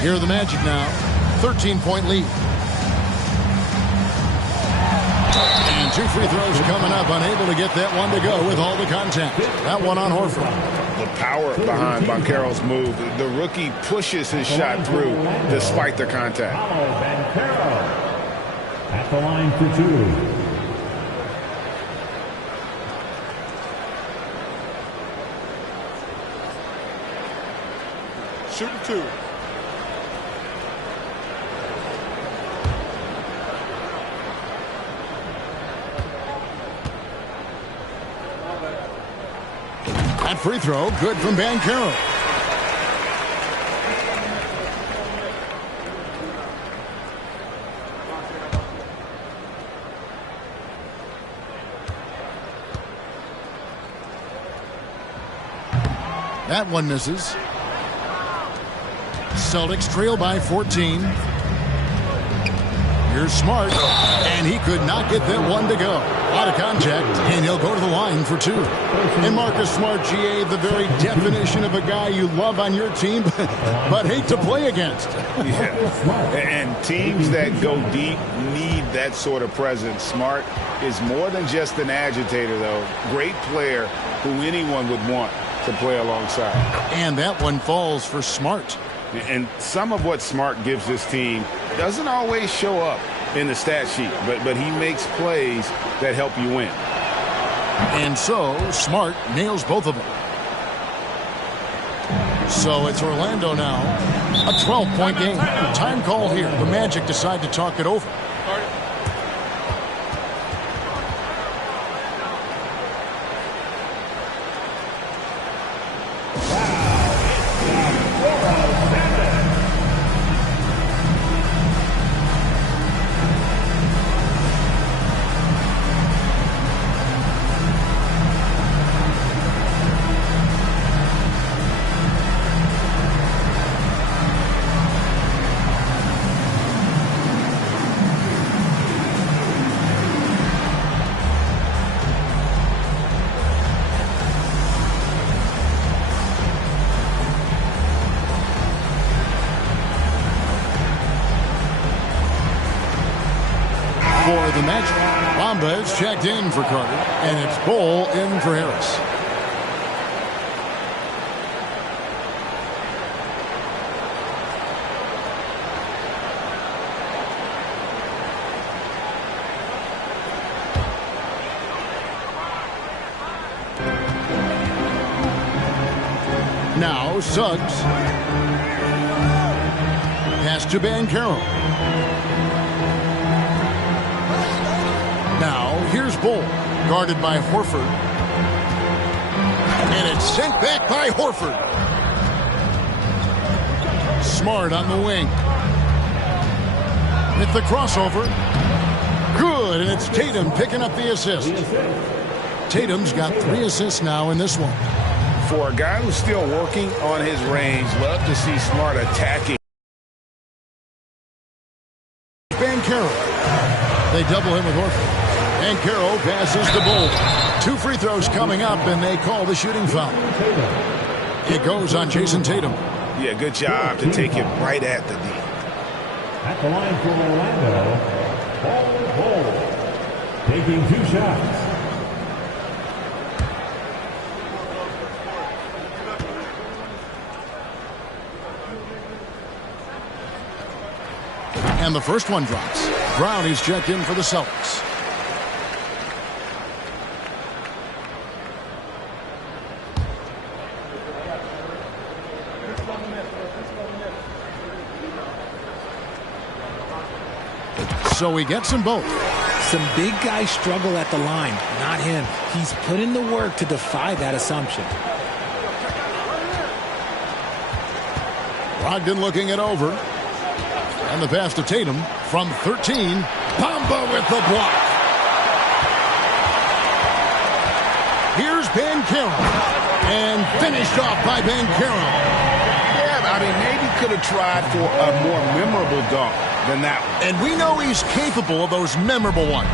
Here are the Magic now. 13-point lead. And 2 free throws coming up. Unable to get that one to go with all the contact. That one on Horford. The power behind Banchero's move. The rookie pushes his shot through despite the contact. Banchero at the line for 2. Shooting 2. That free throw, good from Banchero. That one misses. Celtics trail by 14. Here's Smart, and he could not get that one to go. A lot of contact, and he'll go to the line for 2. And Marcus Smart, GA, the very definition of a guy you love on your team, but hate to play against. Yeah, and teams that go deep need that sort of presence. Smart is more than just an agitator, though. Great player who anyone would want to play alongside. And that one falls for Smart. And some of what Smart gives this team doesn't always show up in the stat sheet, but he makes plays that help you win. And so Smart nails both of them. So it's Orlando now. A 12-point game. Time called here. The Magic decide to talk it over. For the Magic, Bamba is checked in for Carter, and it's Bol in for Harris. Now Suggs. Pass to Banchero. Now, here's Bol, guarded by Horford. And it's sent back by Horford. Smart on the wing. With the crossover. Good, and it's Tatum picking up the assist. Tatum's got 3 assists now in this one. For a guy who's still working on his range, love to see Smart attacking. Banchero. They double him with Horford. Banchero passes to Bull. 2 free throws coming up, and they call the shooting foul. It goes on Jason Tatum. Yeah, good job to take it right at the D. At the line for Orlando, Bol, taking 2 shots. And the first one drops. Brown is checked in for the Celtics. So he gets them both. Some big guys struggle at the line, not him. He's put in the work to defy that assumption. Brogdon looking it over. And the pass to Tatum from 13. Bamba with the block. Here's Banchero. And finished off by Banchero. Yeah, I mean, maybe could have tried for a more memorable dunk than that one. And we know he's capable of those memorable ones.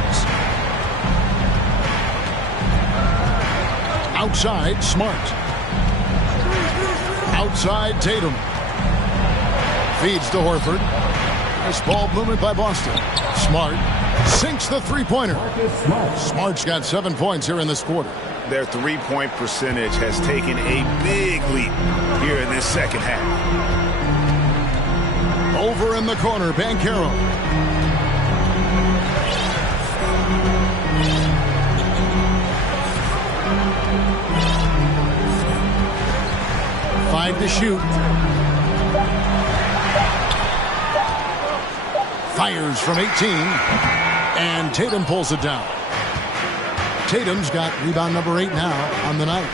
Outside, Smart. Outside, Tatum. Feeds to Horford. Nice ball movement by Boston. Smart sinks the three-pointer. Smart's got 7 points here in this quarter. Their three-point percentage has taken a big leap here in this second half. Over in the corner, Banchero. Five to shoot. Fires from 18, and Tatum pulls it down. Tatum's got rebound number 8 now on the night.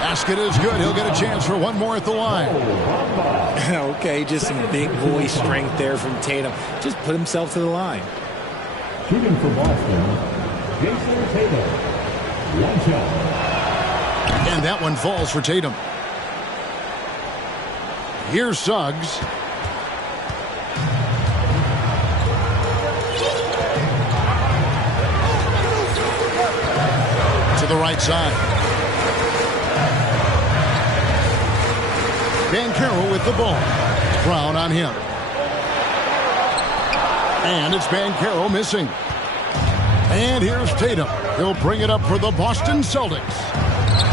Basket is good. He'll get a chance for one more at the line. Okay, just some big boy strength there from Tatum. Just put himself to the line. Shooting for Boston, Jason Tatum. 1 shot. And that one falls for Tatum. Here's Suggs. To the right side. Banchero with the ball. Brown on him. And it's Banchero missing. And here's Tatum. He'll bring it up for the Boston Celtics.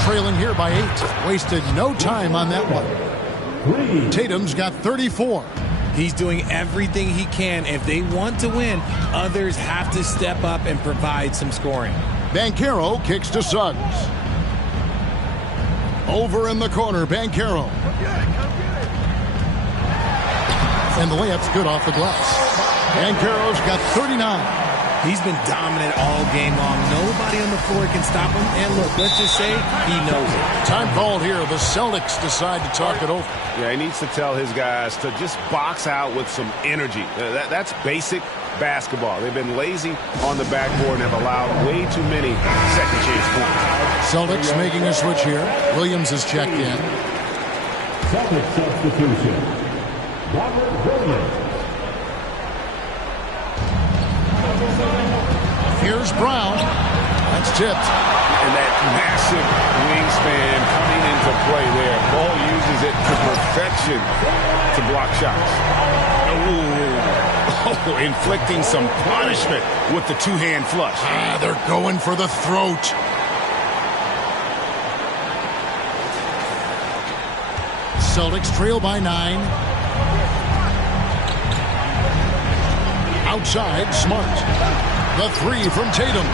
Trailing here by 8. Wasted no time on that one. Tatum's got 34. He's doing everything he can. If they want to win, others have to step up and provide some scoring. Banchero kicks to Suggs. Over in the corner, Banchero. And the layup's good off the glass. Banchero's got 39. He's been dominant all game long. Nobody on the floor can stop him. And look, let's just say he knows it. Time called here. The Celtics decide to talk it over. Yeah, he needs to tell his guys to just box out with some energy. That's basic basketball. They've been lazy on the backboard and have allowed way too many second chance points. Celtics making a switch here. Williams is checked in. Celtics substitution. Robert Williams. Here's Brown. That's tipped. And that massive wingspan coming into play there. Ball uses it to perfection to block shots. Oh, inflicting some punishment with the two-hand flush. They're going for the throat. Celtics trail by 9. Outside, Smart. The 3 from Tatum.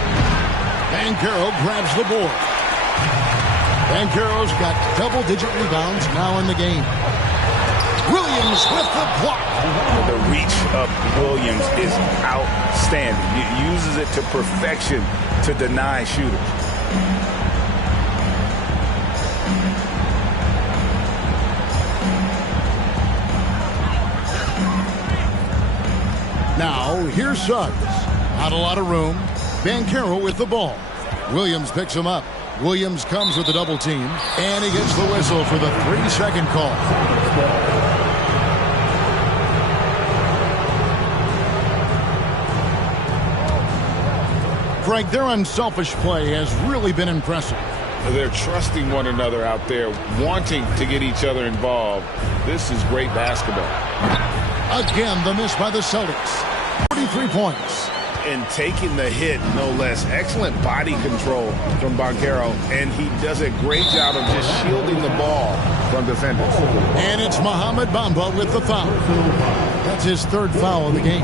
Banchero grabs the board. Banchero's got double-digit rebounds now in the game. Williams with the block. The reach of Williams is outstanding. He uses it to perfection to deny shooters. Now, here's Suggs. Not a lot of room. Banchero with the ball. Williams picks him up. Williams comes with the double team, and he gets the whistle for the 3-second call. Greg, their unselfish play has really been impressive. They're trusting one another out there, wanting to get each other involved. This is great basketball. Again, the miss by the Celtics. 43 points. And taking the hit, no less. Excellent body control from Banchero, and he does a great job of just shielding the ball from defenders. And it's Mohamed Bamba with the foul. That's his 3rd foul of the game.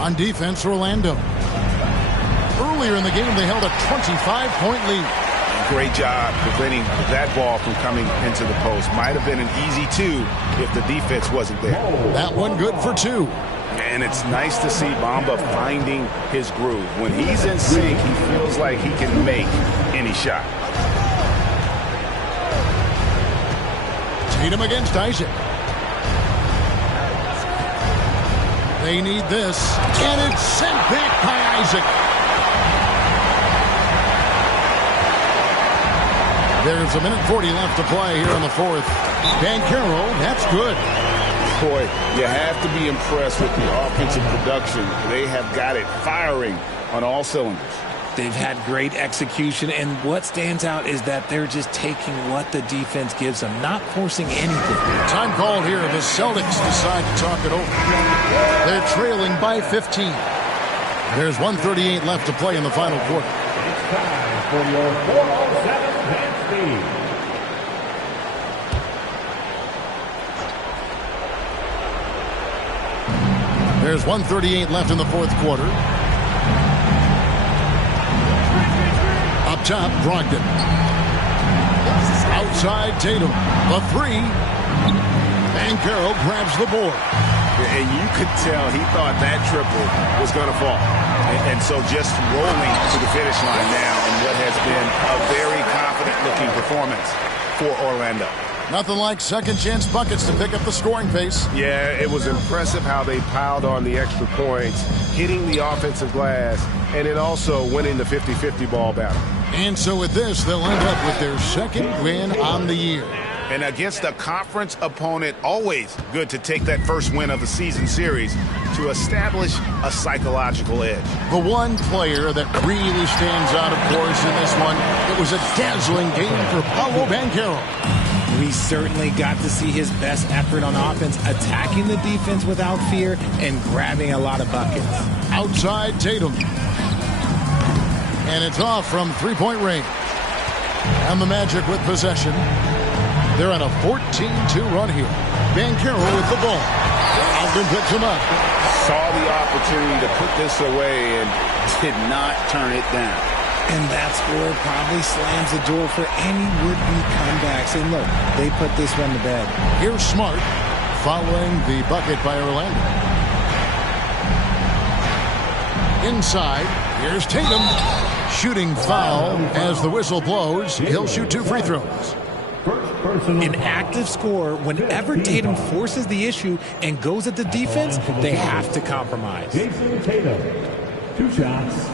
On defense, Orlando. Earlier in the game, they held a 25-point lead. Great job preventing that ball from coming into the post. Might have been an easy 2 if the defense wasn't there. That one good for 2. And it's nice to see Bamba finding his groove. When he's in sync, he feels like he can make any shot. Tatum against Isaac. They need this, and it's sent back by Isaac. There's a minute 40 left to play here in the 4th. Banchero, that's good. Boy, you have to be impressed with the offensive production. They have got it firing on all cylinders. They've had great execution, and what stands out is that they're just taking what the defense gives them, not forcing anything. Time called here. The Celtics decide to talk it over. They're trailing by 15. There's 1:38 left to play in the final quarter. It's time for your 407 advance speed. There's 1:38 left in the 4th quarter. Up top, Brogdon. Outside, Tatum. The 3. Banchero grabs the board. And you could tell he thought that triple was going to fall. And so just rolling to the finish line now in what has been a very confident-looking performance for Orlando. Nothing like second-chance buckets to pick up the scoring pace. Yeah, it was impressive how they piled on the extra points, hitting the offensive glass, and then also winning the 50-50 ball battle. And so with this, they'll end up with their 2nd win on the year. And against a conference opponent, always good to take that first win of the season series to establish a psychological edge. The one player that really stands out, of course, in this one, it was a dazzling game for Paolo Banchero. We certainly got to see his best effort on offense, attacking the defense without fear and grabbing a lot of buckets. Outside, Tatum. And it's off from 3-point range. And the Magic with possession. They're on a 14-2 run here. Banchero with the ball. Ogden picks him up. Saw the opportunity to put this away and did not turn it down. And that score probably slams the door for any would-be comebacks. And look, they put this one to bed. Here's Smart following the bucket by Orlando. Inside, here's Tatum. Shooting foul as the whistle blows. He'll shoot 2 free throws. An active scorer, whenever Tatum forces the issue and goes at the defense, they have to compromise. Jason Tatum, 2 shots.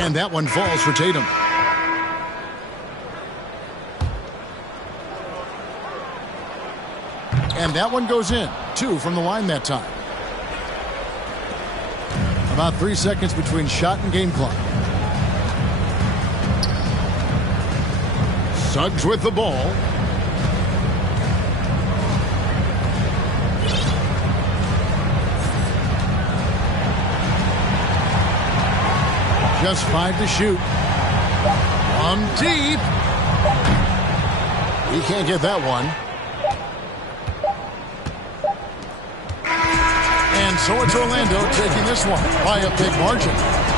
And that one falls for Tatum. And that one goes in. 2 from the line that time. About 3 seconds between shot and game clock. Suggs with the ball. Just 5 to shoot. From deep. He can't get that one. And so it's Orlando taking this one by a big margin.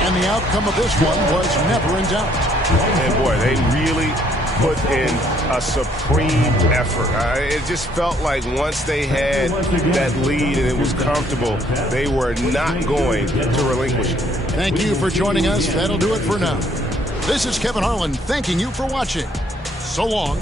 And the outcome of this one was never in doubt. And boy, they really put in a supreme effort. It just felt like once they had that lead and it was comfortable, they were not going to relinquish it. Thank you for joining us. That'll do it for now. This is Kevin Harlan thanking you for watching. So long